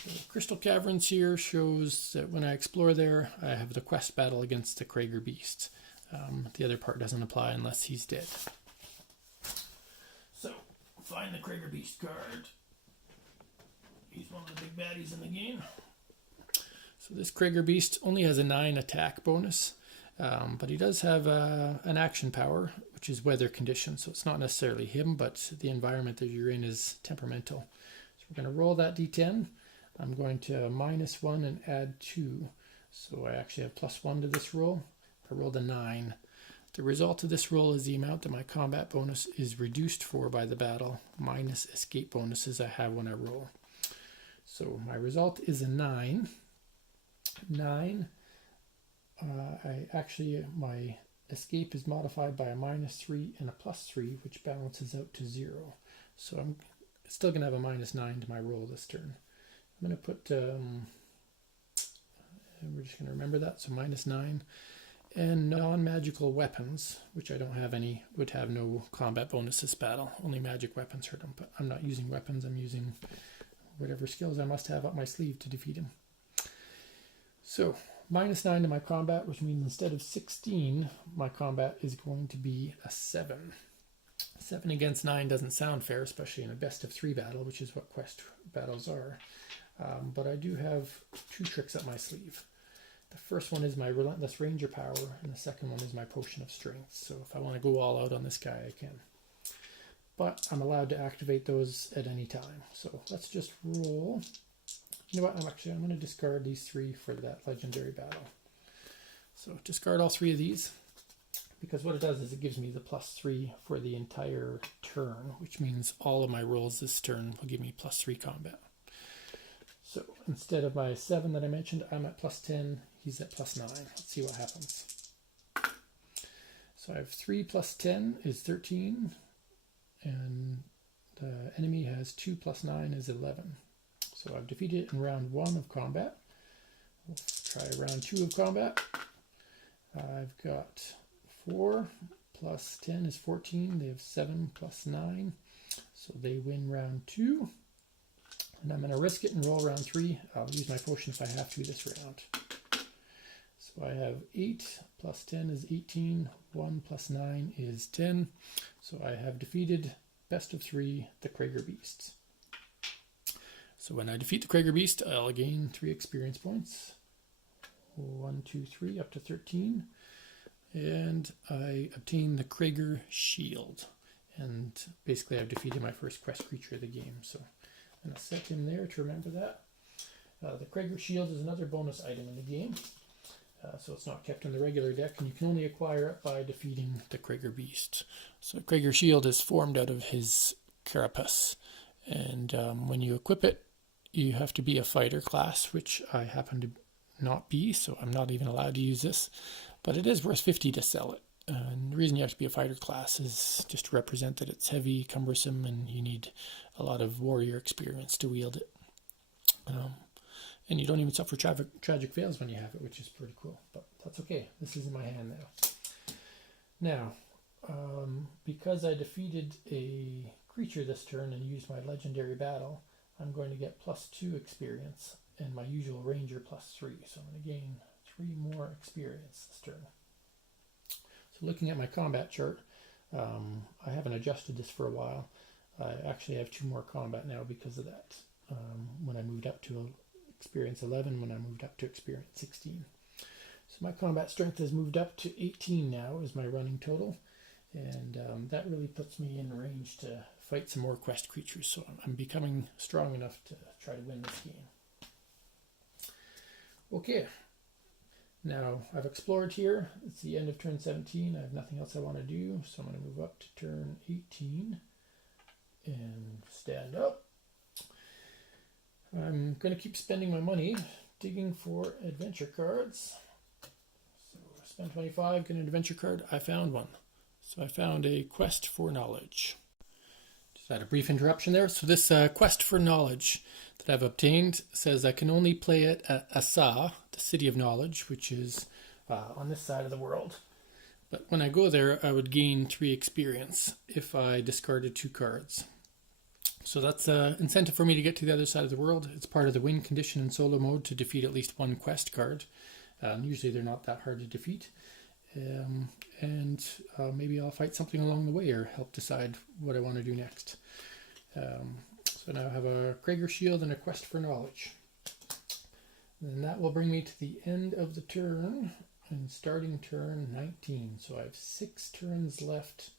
The Crystal Caverns here shows that when I explore there, I have the quest battle against the Krager Beast. The other part doesn't apply unless he's dead. So, find the Krager Beast card. He's one of the big baddies in the game. So this Krager Beast only has a 9 attack bonus, but he does have an action power, which is weather conditions. So it's not necessarily him, but the environment that you're in is temperamental. So we're going to roll that d10. I'm going to -1 and add 2. So I actually have +1 to this roll. I rolled a 9. The result of this roll is the amount that my combat bonus is reduced for by the battle, minus escape bonuses I have when I roll. So my result is a 9. 9. My escape is modified by a -3 and a +3, which balances out to 0. So I'm still going to have a -9 to my roll this turn. I'm going to put, we're just going to remember that, so -9. And non-magical weapons, which I don't have any, would have no combat bonus this battle. Only magic weapons hurt him, but I'm not using weapons. I'm using whatever skills I must have up my sleeve to defeat him. So, -9 to my combat, which means instead of 16, my combat is going to be a 7. 7 against 9 doesn't sound fair, especially in a best of 3 battle, which is what quest battles are. But I do have 2 tricks up my sleeve. The first one is my Relentless Ranger power, and the second one is my Potion of Strength. So if I want to go all out on this guy, I can. But I'm allowed to activate those at any time. So let's just roll. You know what? I'm going to discard these 3 for that legendary battle. So discard all 3 of these, because what it does is it gives me the +3 for the entire turn, which means all of my rolls this turn will give me +3 combat. So instead of my 7 that I mentioned, I'm at +10, he's at +9. Let's see what happens. So I have 3 + 10 is 13, and the enemy has 2 + 9 is 11. So I've defeated it in round 1 of combat. We'll try round 2 of combat. I've got 4 + 10 is 14. They have 7 + 9. So they win round 2. And I'm going to risk it and roll round 3. I'll use my potion if I have to this round. So I have 8 + 10 is 18. 1 + 9 is 10. So I have defeated, best of 3, the Krager Beasts. So when I defeat the Krager Beast, I'll gain 3 experience points. 1, 2, 3, up to 13. And I obtain the Krager Shield. And basically I've defeated my first quest creature of the game. So I'm going to set him there to remember that. The Krager Shield is another bonus item in the game. So it's not kept in the regular deck, and you can only acquire it by defeating the Krager Beast. So Krager Shield is formed out of his carapace. And when you equip it, you have to be a fighter class, which I happen to not be, so I'm not even allowed to use this. But it is worth 50 to sell it. And the reason you have to be a fighter class is just to represent that it's heavy, cumbersome, and you need a lot of warrior experience to wield it. And you don't even suffer tragic fails when you have it, which is pretty cool. But that's okay. This is in my hand now. Now, because I defeated a creature this turn and used my legendary battle, I'm going to get +2 experience and my usual ranger +3. So I'm going to gain 3 more experience this turn. So looking at my combat chart, I haven't adjusted this for a while. I actually have 2 more combat now because of that. When I moved up to experience 11, when I moved up to experience 16. So my combat strength has moved up to 18 now is my running total. And that really puts me in range to fight some more quest creatures. So I'm becoming strong enough to try to win this game. Okay. Now I've explored here. It's the end of turn 17. I have nothing else I want to do. So I'm going to move up to turn 18 and stand up. I'm going to keep spending my money digging for adventure cards. So I spent 25, get an adventure card. I found one. So I found a Quest for Knowledge. Just had a brief interruption there. So this Quest for Knowledge that I've obtained says I can only play it at Asa, the City of Knowledge, which is on this side of the world. But when I go there, I would gain 3 experience if I discarded 2 cards. So that's an incentive for me to get to the other side of the world. It's part of the win condition in solo mode to defeat at least 1 quest card. Usually they're not that hard to defeat. Maybe I'll fight something along the way or help decide what I want to do next. So now I have a Krager Shield and a Quest for Knowledge. And that will bring me to the end of the turn and starting turn 19. So I have 6 turns left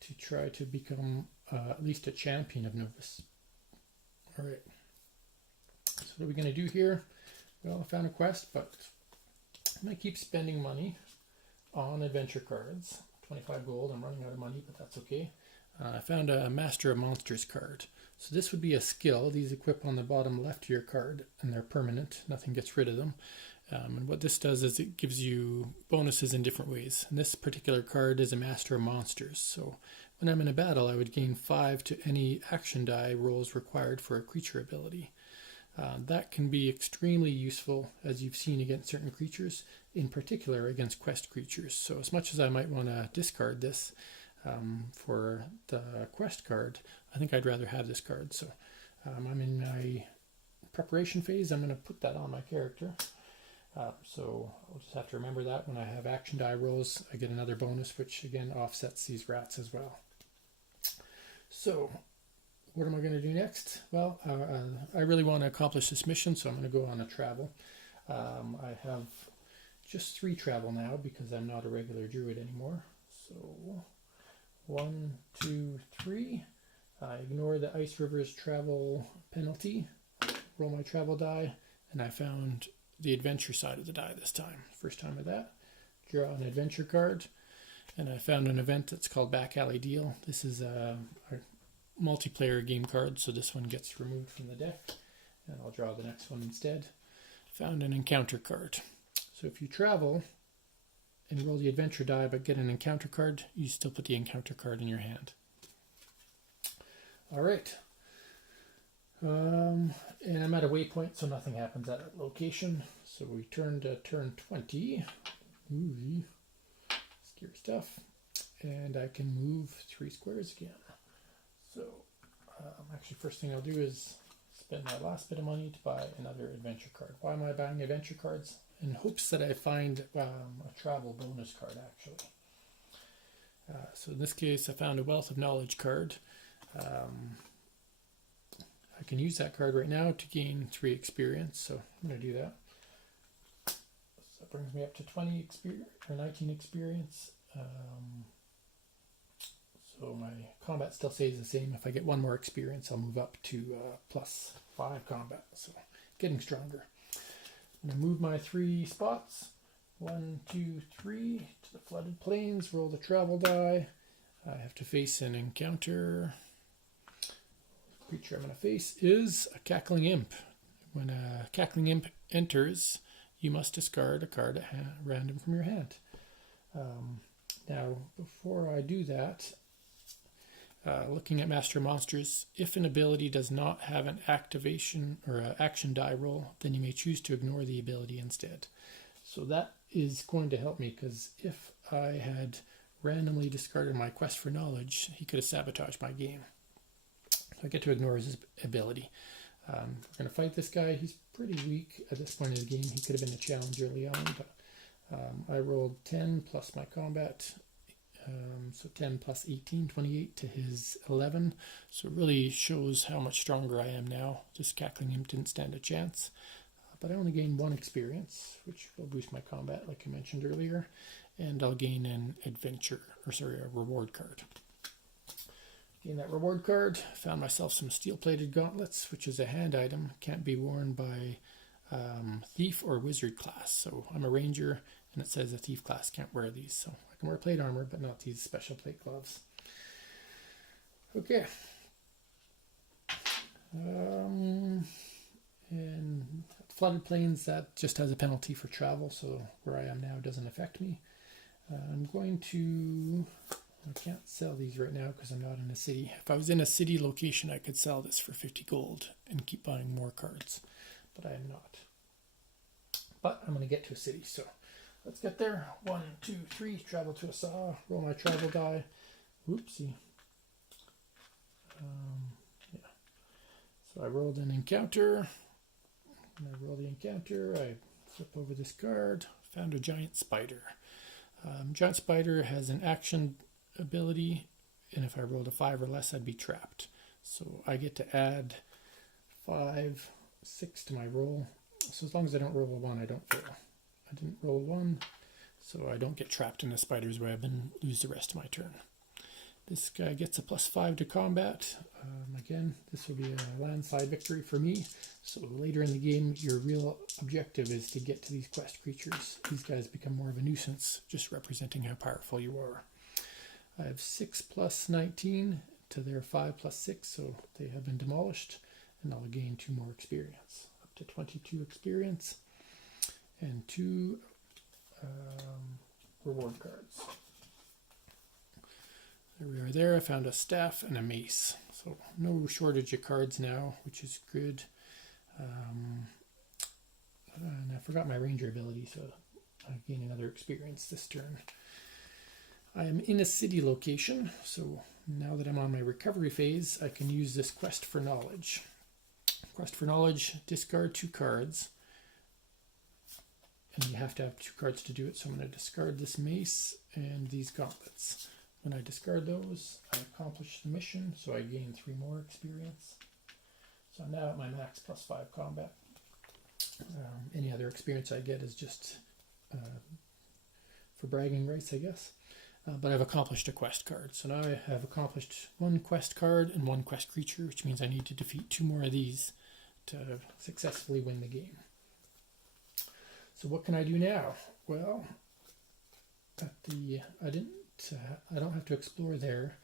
to try to become at least a champion of Novus. All right. So what are we going to do here? Well, I found a quest, but I'm going to keep spending money on adventure cards. 25 gold. I'm running out of money, but that's okay. I found a Master of Monsters card. So this would be a skill. These equip on the bottom left of your card, and they're permanent. Nothing gets rid of them. And what this does is it gives you bonuses in different ways. And this particular card is a Master of Monsters. So when I'm in a battle, I would gain 5 to any action die rolls required for a creature ability. That can be extremely useful, as you've seen, against certain creatures, in particular against quest creatures. So as much as I might want to discard this for the quest card, I think I'd rather have this card. So I'm in my preparation phase. I'm going to put that on my character. So I'll just have to remember that when I have action die rolls, I get another bonus, which again offsets these rats as well. So what am I going to do next? Well, I really want to accomplish this mission, so I'm going to go on a travel. I have just 3 travel now because I'm not a regular druid anymore. So 1, 2, 3. I ignore the Ice River's travel penalty, roll my travel die, and I found the adventure side of the die this time. First time of that. Draw an adventure card, and I found an event that's called Back Alley Deal. This is a multiplayer game card, so this one gets removed from the deck, and I'll draw the next one instead. Found an encounter card. So if you travel and roll the adventure die but get an encounter card, you still put the encounter card in your hand. Alright. And I'm at a waypoint, so nothing happens at that location. So we turn to turn 20. Ooh, scary stuff. And I can move 3 squares again. So actually, first thing I'll do is spend my last bit of money to buy another adventure card. Why am I buying adventure cards? In hopes that I find a travel bonus card, actually. So in this case, I found a Wealth of Knowledge card. I can use that card right now to gain 3 experience, so I'm going to do that. So that brings me up to 20 experience, or 19 experience. So my combat still stays the same. If I get 1 more experience, I'll move up to +5 combat, so getting stronger. I'm going to move my 3 spots. 1, 2, 3 to the Flooded Plains, roll the travel die. I have to face an encounter. The creature I'm going to face is a Cackling Imp. When a Cackling Imp enters, you must discard a card at random from your hand. Now, before I do that, looking at Master Monsters, if an ability does not have an activation or an action die roll, then you may choose to ignore the ability instead. So that is going to help me, because if I had randomly discarded my Quest for Knowledge, he could have sabotaged my game. So I get to ignore his ability. We're going to fight this guy. He's pretty weak at this point in the game. He could have been a challenge early on, but I rolled 10 plus my combat. So 10 plus 18, 28 to his 11. So it really shows how much stronger I am now. This Cackling Imp didn't stand a chance. But I only gained 1 experience, which will boost my combat, like I mentioned earlier. And I'll gain an a reward card. Gain that reward card. Found myself some steel-plated gauntlets, which is a hand item. Can't be worn by thief or wizard class. So I'm a ranger, and it says a thief class can't wear these. So I can wear plate armor, but not these special plate gloves. Okay. And Flooded Plains, that just has a penalty for travel, so where I am now doesn't affect me. I'm going to... I can't sell these right now because I'm not in a city. If I was in a city location, I could sell this for 50 gold and keep buying more cards, but I am not. But I'm going to get to a city, so let's get there. 1, 2, 3, travel to a saw, roll my travel die. Whoopsie. Yeah. So I rolled an encounter. When I roll the encounter, I flip over this card, found a giant spider. Giant spider has an action ability, and if I rolled a 5 or less, I'd be trapped. So I get to add 5, 6 to my roll. So as long as I don't roll a 1, I don't fail. I didn't roll a 1, so I don't get trapped in the spider's web and lose the rest of my turn. This guy gets a +5 to combat. Again, this will be a landslide victory for me. So later in the game, your real objective is to get to these quest creatures. These guys become more of a nuisance, just representing how powerful you are. I have 6 plus 19 to their 5 plus 6, so they have been demolished, and I'll gain 2 more experience, up to 22 experience, and 2 reward cards. There we are there. I found a staff and a mace. So no shortage of cards now, which is good. And I forgot my ranger ability, so I gain another experience this turn. I am in a city location, so now that I'm on my recovery phase, I can use this quest for knowledge. Quest for knowledge, discard 2 cards. And you have to have 2 cards to do it, so I'm going to discard this mace and these gauntlets. When I discard those, I accomplish the mission, so I gain 3 more experience. So I'm now at my max +5 combat. Any other experience I get is just for bragging rights, I guess. But I've accomplished a quest card. So now I have accomplished 1 quest card and 1 quest creature, which means I need to defeat 2 more of these to successfully win the game. So what can I do now? Well, I don't have to explore there.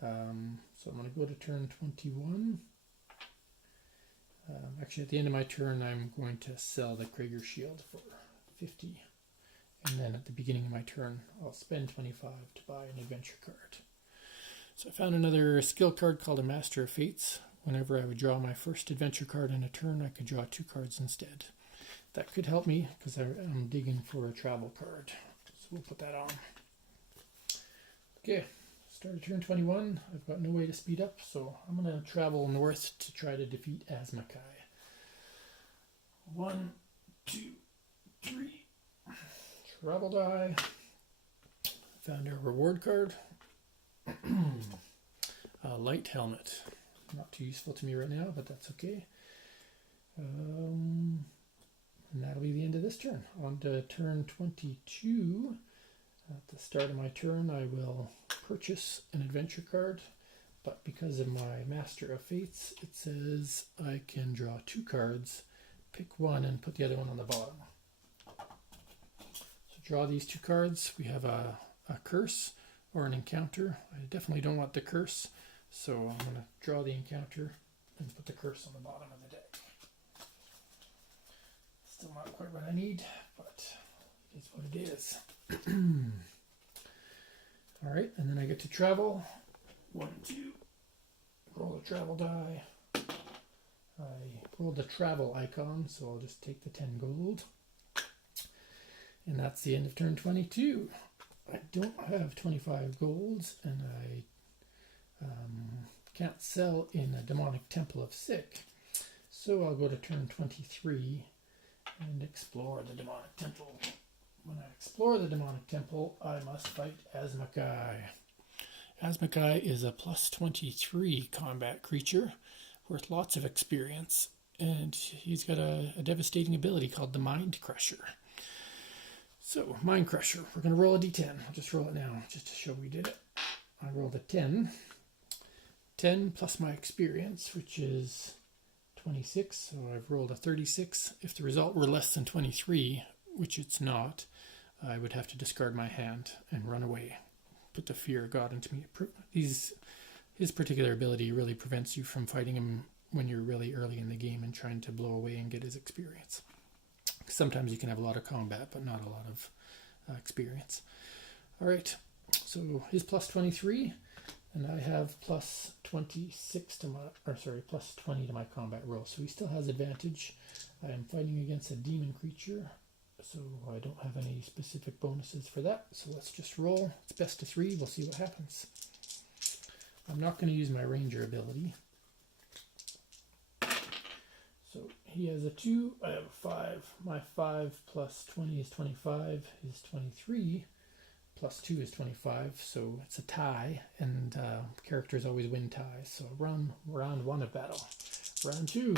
So I'm going to go to turn 21. Actually, at the end of my turn, I'm going to sell the Krager Shield for 50. And then at the beginning of my turn, I'll spend 25 to buy an adventure card. So I found another skill card called a Master of Fates. Whenever I would draw my first adventure card in a turn, I could draw 2 cards instead. That could help me because I'm digging for a travel card. So we'll put that on. Okay, start of turn 21. I've got no way to speed up, so I'm going to travel north to try to defeat Asmakai. 1, 2, 3. Travel die. Found a reward card. A light helmet. Not too useful to me right now, but that's okay. And that'll be the end of this turn. On to turn 22. At the start of my turn, I will purchase an adventure card, but because of my Master of Fates, it says I can draw 2 cards, pick one, and put the other one on the bottom. So draw these 2 cards. We have a curse or an encounter. I definitely don't want the curse, so I'm going to draw the encounter and put the curse on the bottom of the deck. Still not quite what I need, but it is what it is. Alright, and then I get to travel. 1, 2. Roll a travel die. I rolled a travel icon, so I'll just take the 10 gold. And that's the end of turn 22. I don't have 25 golds, and I can't sell in a demonic temple of sick. So I'll go to turn 23 and explore the demonic temple. When I explore the demonic temple, I must fight Asmakai. Asmakai is a +23 combat creature worth lots of experience, and he's got a devastating ability called the Mind Crusher. So, Mind Crusher, we're going to roll a d10. I'll just roll it now, just to show we did it. I rolled a 10. 10 plus my experience, which is 26, so I've rolled a 36. If the result were less than 23, which it's not, I would have to discard my hand and run away. Put the fear of God into me. His particular ability really prevents you from fighting him when you're really early in the game and trying to blow away and get his experience. Sometimes you can have a lot of combat, but not a lot of experience. All right, so his +23, and I have +26 to +20 to my combat roll. So he still has advantage. I am fighting against a demon creature, so I don't have any specific bonuses for that. So let's just roll. It's best of 3. We'll see what happens. I'm not going to use my ranger ability. So he has a 2. I have a 5. My 5 plus 20 is 25. His 23 plus 2 is 25. So it's a tie, and characters always win ties. So round 1 of battle. Round 2.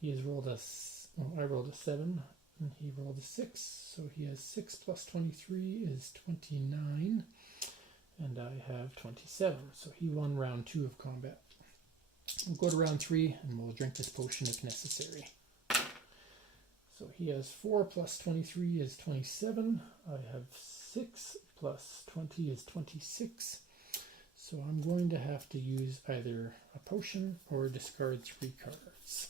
He has rolled I rolled a 7. And he rolled a 6, so he has 6 plus 23 is 29, and I have 27, so he won round 2 of combat. We'll go to round 3, and we'll drink this potion if necessary. So he has 4 plus 23 is 27, I have 6 plus 20 is 26, so I'm going to have to use either a potion or discard 3 cards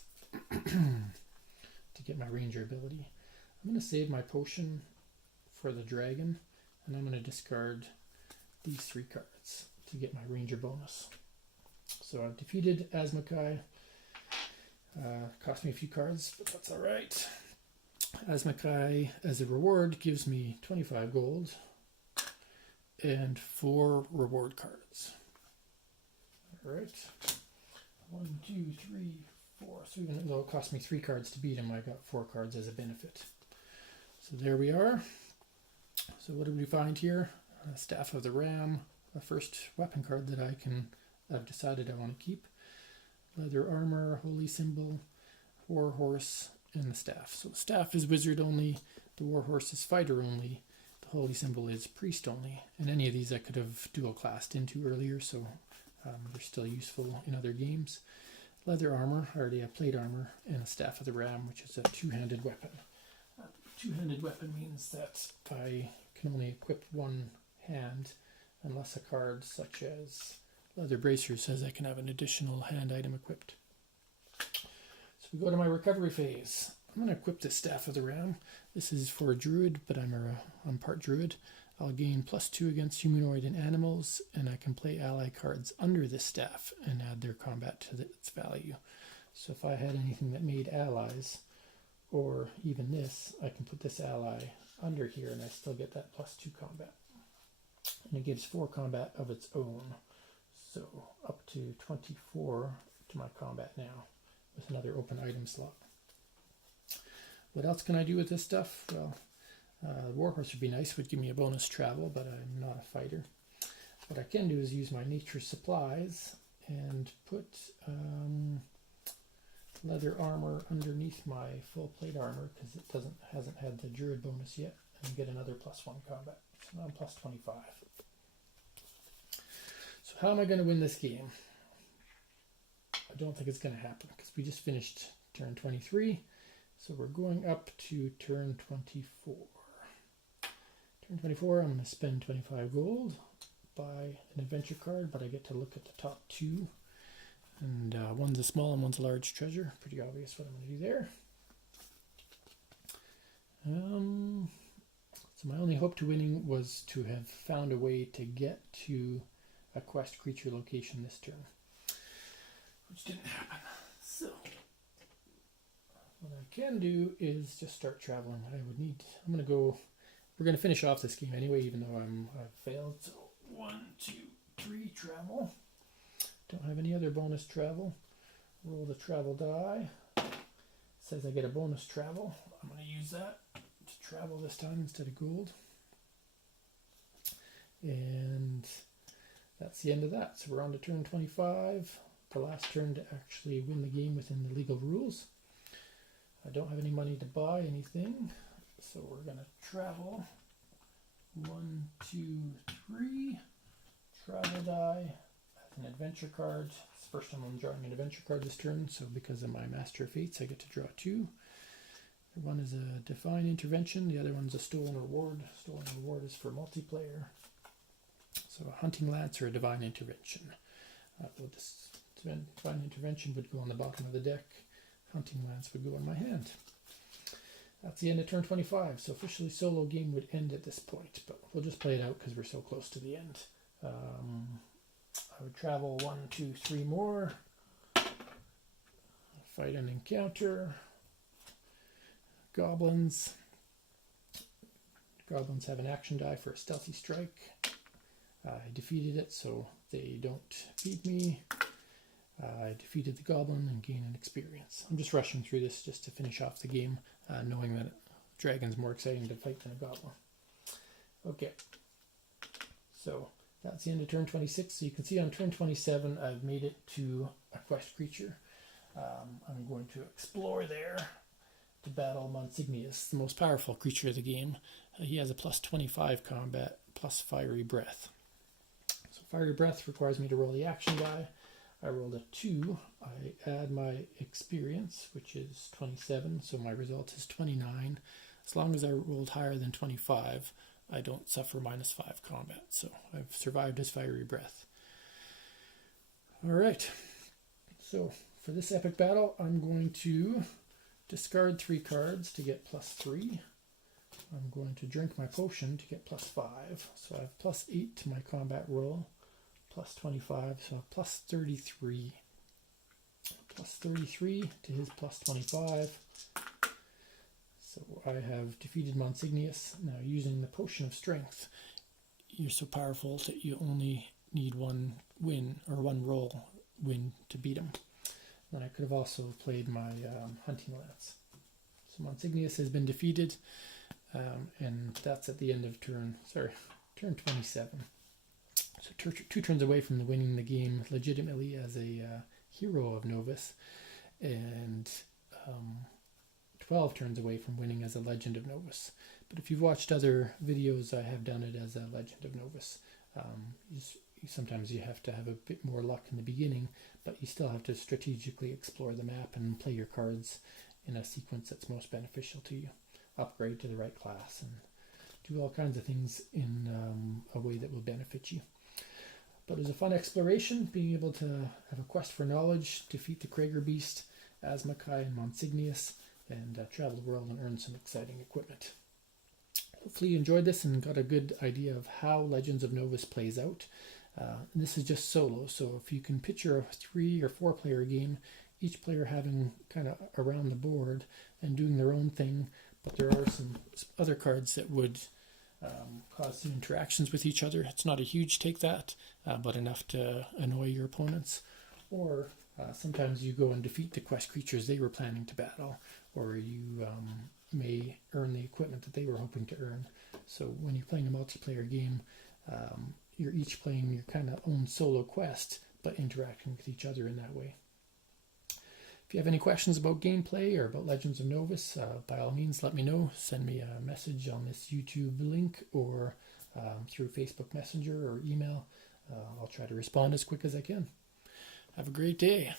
to get my ranger ability. I'm going to save my potion for the dragon, and I'm going to discard these 3 cards to get my ranger bonus. So I've defeated Asmakai. Cost me a few cards, but that's all right. Asmakai, as a reward, gives me 25 gold and 4 reward cards. All right. 1, 2, 3, 4. So even though it cost me 3 cards to beat him, I got 4 cards as a benefit. So there we are. So what did we find here? Staff of the Ram, the first weapon card that I've decided I want to keep. Leather armor, holy symbol, war horse, and the staff. So the staff is wizard only, the war horse is fighter only, the holy symbol is priest only. And any of these I could have dual classed into earlier, so they're still useful in other games. Leather armor, I already have plate armor, and a staff of the Ram, which is a two-handed weapon. Two-handed weapon means that I can only equip one hand unless a card such as Leather Bracer says I can have an additional hand item equipped. So we go to my recovery phase. I'm going to equip this Staff of the Ram. This is for a druid, but I'm part druid. I'll gain +2 against humanoid and animals, and I can play ally cards under this staff and add their combat to its value. So if I had anything that made allies, or even this, I can put this ally under here and I still get that +2 combat. And it gives 4 combat of its own. So up to 24 to my combat now with another open item slot. What else can I do with this stuff? Well, Warhorse would be nice, would give me a bonus travel, but I'm not a fighter. What I can do is use my nature supplies and put leather armor underneath my full plate armor because it hasn't had the druid bonus yet, and get another +1 combat. So now I'm +25. So how am I going to win this game? I don't think it's going to happen because we just finished turn 23, so we're going up to turn 24. Turn 24, I'm going to spend 25 gold, buy an adventure card, but I get to look at the top 2. And one's a small and one's a large treasure. Pretty obvious what I'm going to do there. So my only hope to winning was to have found a way to get to a quest creature location this turn, which didn't happen. So what I can do is just start traveling. I'm going to go. We're going to finish off this game anyway, even though I've failed. So 1, 2, 3, travel. Don't have any other bonus travel. Roll the travel die. It says I get a bonus travel. I'm going to use that to travel this time instead of gold. And that's the end of that. So we're on to turn 25. The last turn to actually win the game within the legal rules. I don't have any money to buy anything. So we're going to travel. 1, 2, 3. Travel die. An adventure card. It's the first time I'm drawing an adventure card this turn, so because of my Master of Fates, I get to draw 2. One is a Divine Intervention, the other one's a Stolen Reward. Stolen Reward is for multiplayer. So a Hunting Lance or a Divine Intervention. This Divine Intervention would go on the bottom of the deck. Hunting Lance would go in my hand. That's the end of turn 25, so officially solo game would end at this point, but we'll just play it out because we're so close to the end. I would travel 1, 2, 3 more. Fight an encounter. Goblins. Goblins have an action die for a stealthy strike. I defeated it, so they don't beat me. I defeated the goblin and gain an experience. I'm just rushing through this just to finish off the game, knowing that dragon's more exciting to fight than a goblin. Okay. So that's the end of turn 26. So you can see on turn 27, I've made it to a quest creature. I'm going to explore there to battle Monsignius, the most powerful creature of the game. He has a +25 combat, plus fiery breath. So fiery breath requires me to roll the action die. I rolled a 2. I add my experience, which is 27, so my result is 29. As long as I rolled higher than 25, I don't suffer -5 combat, so I've survived his fiery breath. Alright, so for this epic battle, I'm going to discard 3 cards to get +3. I'm going to drink my potion to get +5, so I have +8 to my combat roll, +25, so +33. plus 33 to his plus 25. So I have defeated Monsignius. Now, using the Potion of Strength, you're so powerful that you only need one win, or one roll win, to beat him. Then I could have also played my Hunting Lance. So Monsignius has been defeated, and that's at the end of turn 27. So two turns away from winning the game legitimately as a hero of Novus, and 12 turns away from winning as a Legend of Novus. But if you've watched other videos, I have done it as a Legend of Novus. Sometimes you have to have a bit more luck in the beginning, but you still have to strategically explore the map and play your cards in a sequence that's most beneficial to you. Upgrade to the right class and do all kinds of things in a way that will benefit you. But it was a fun exploration, being able to have a quest for knowledge, defeat the Krager Beast, Asmakai and Monsignius, and travel the world and earn some exciting equipment. Hopefully you enjoyed this and got a good idea of how Legends of Novus plays out. This is just solo, so if you can picture a 3 or 4 player game, each player having kind of around the board and doing their own thing, but there are some other cards that would cause some interactions with each other. It's not a huge take that, but enough to annoy your opponents. Or sometimes you go and defeat the quest creatures they were planning to battle, or you may earn the equipment that they were hoping to earn. So when you're playing a multiplayer game, you're each playing your kind of own solo quest, but interacting with each other in that way. If you have any questions about gameplay or about Legends of Novus, by all means let me know. Send me a message on this YouTube link or through Facebook Messenger or email. I'll try to respond as quick as I can. Have a great day.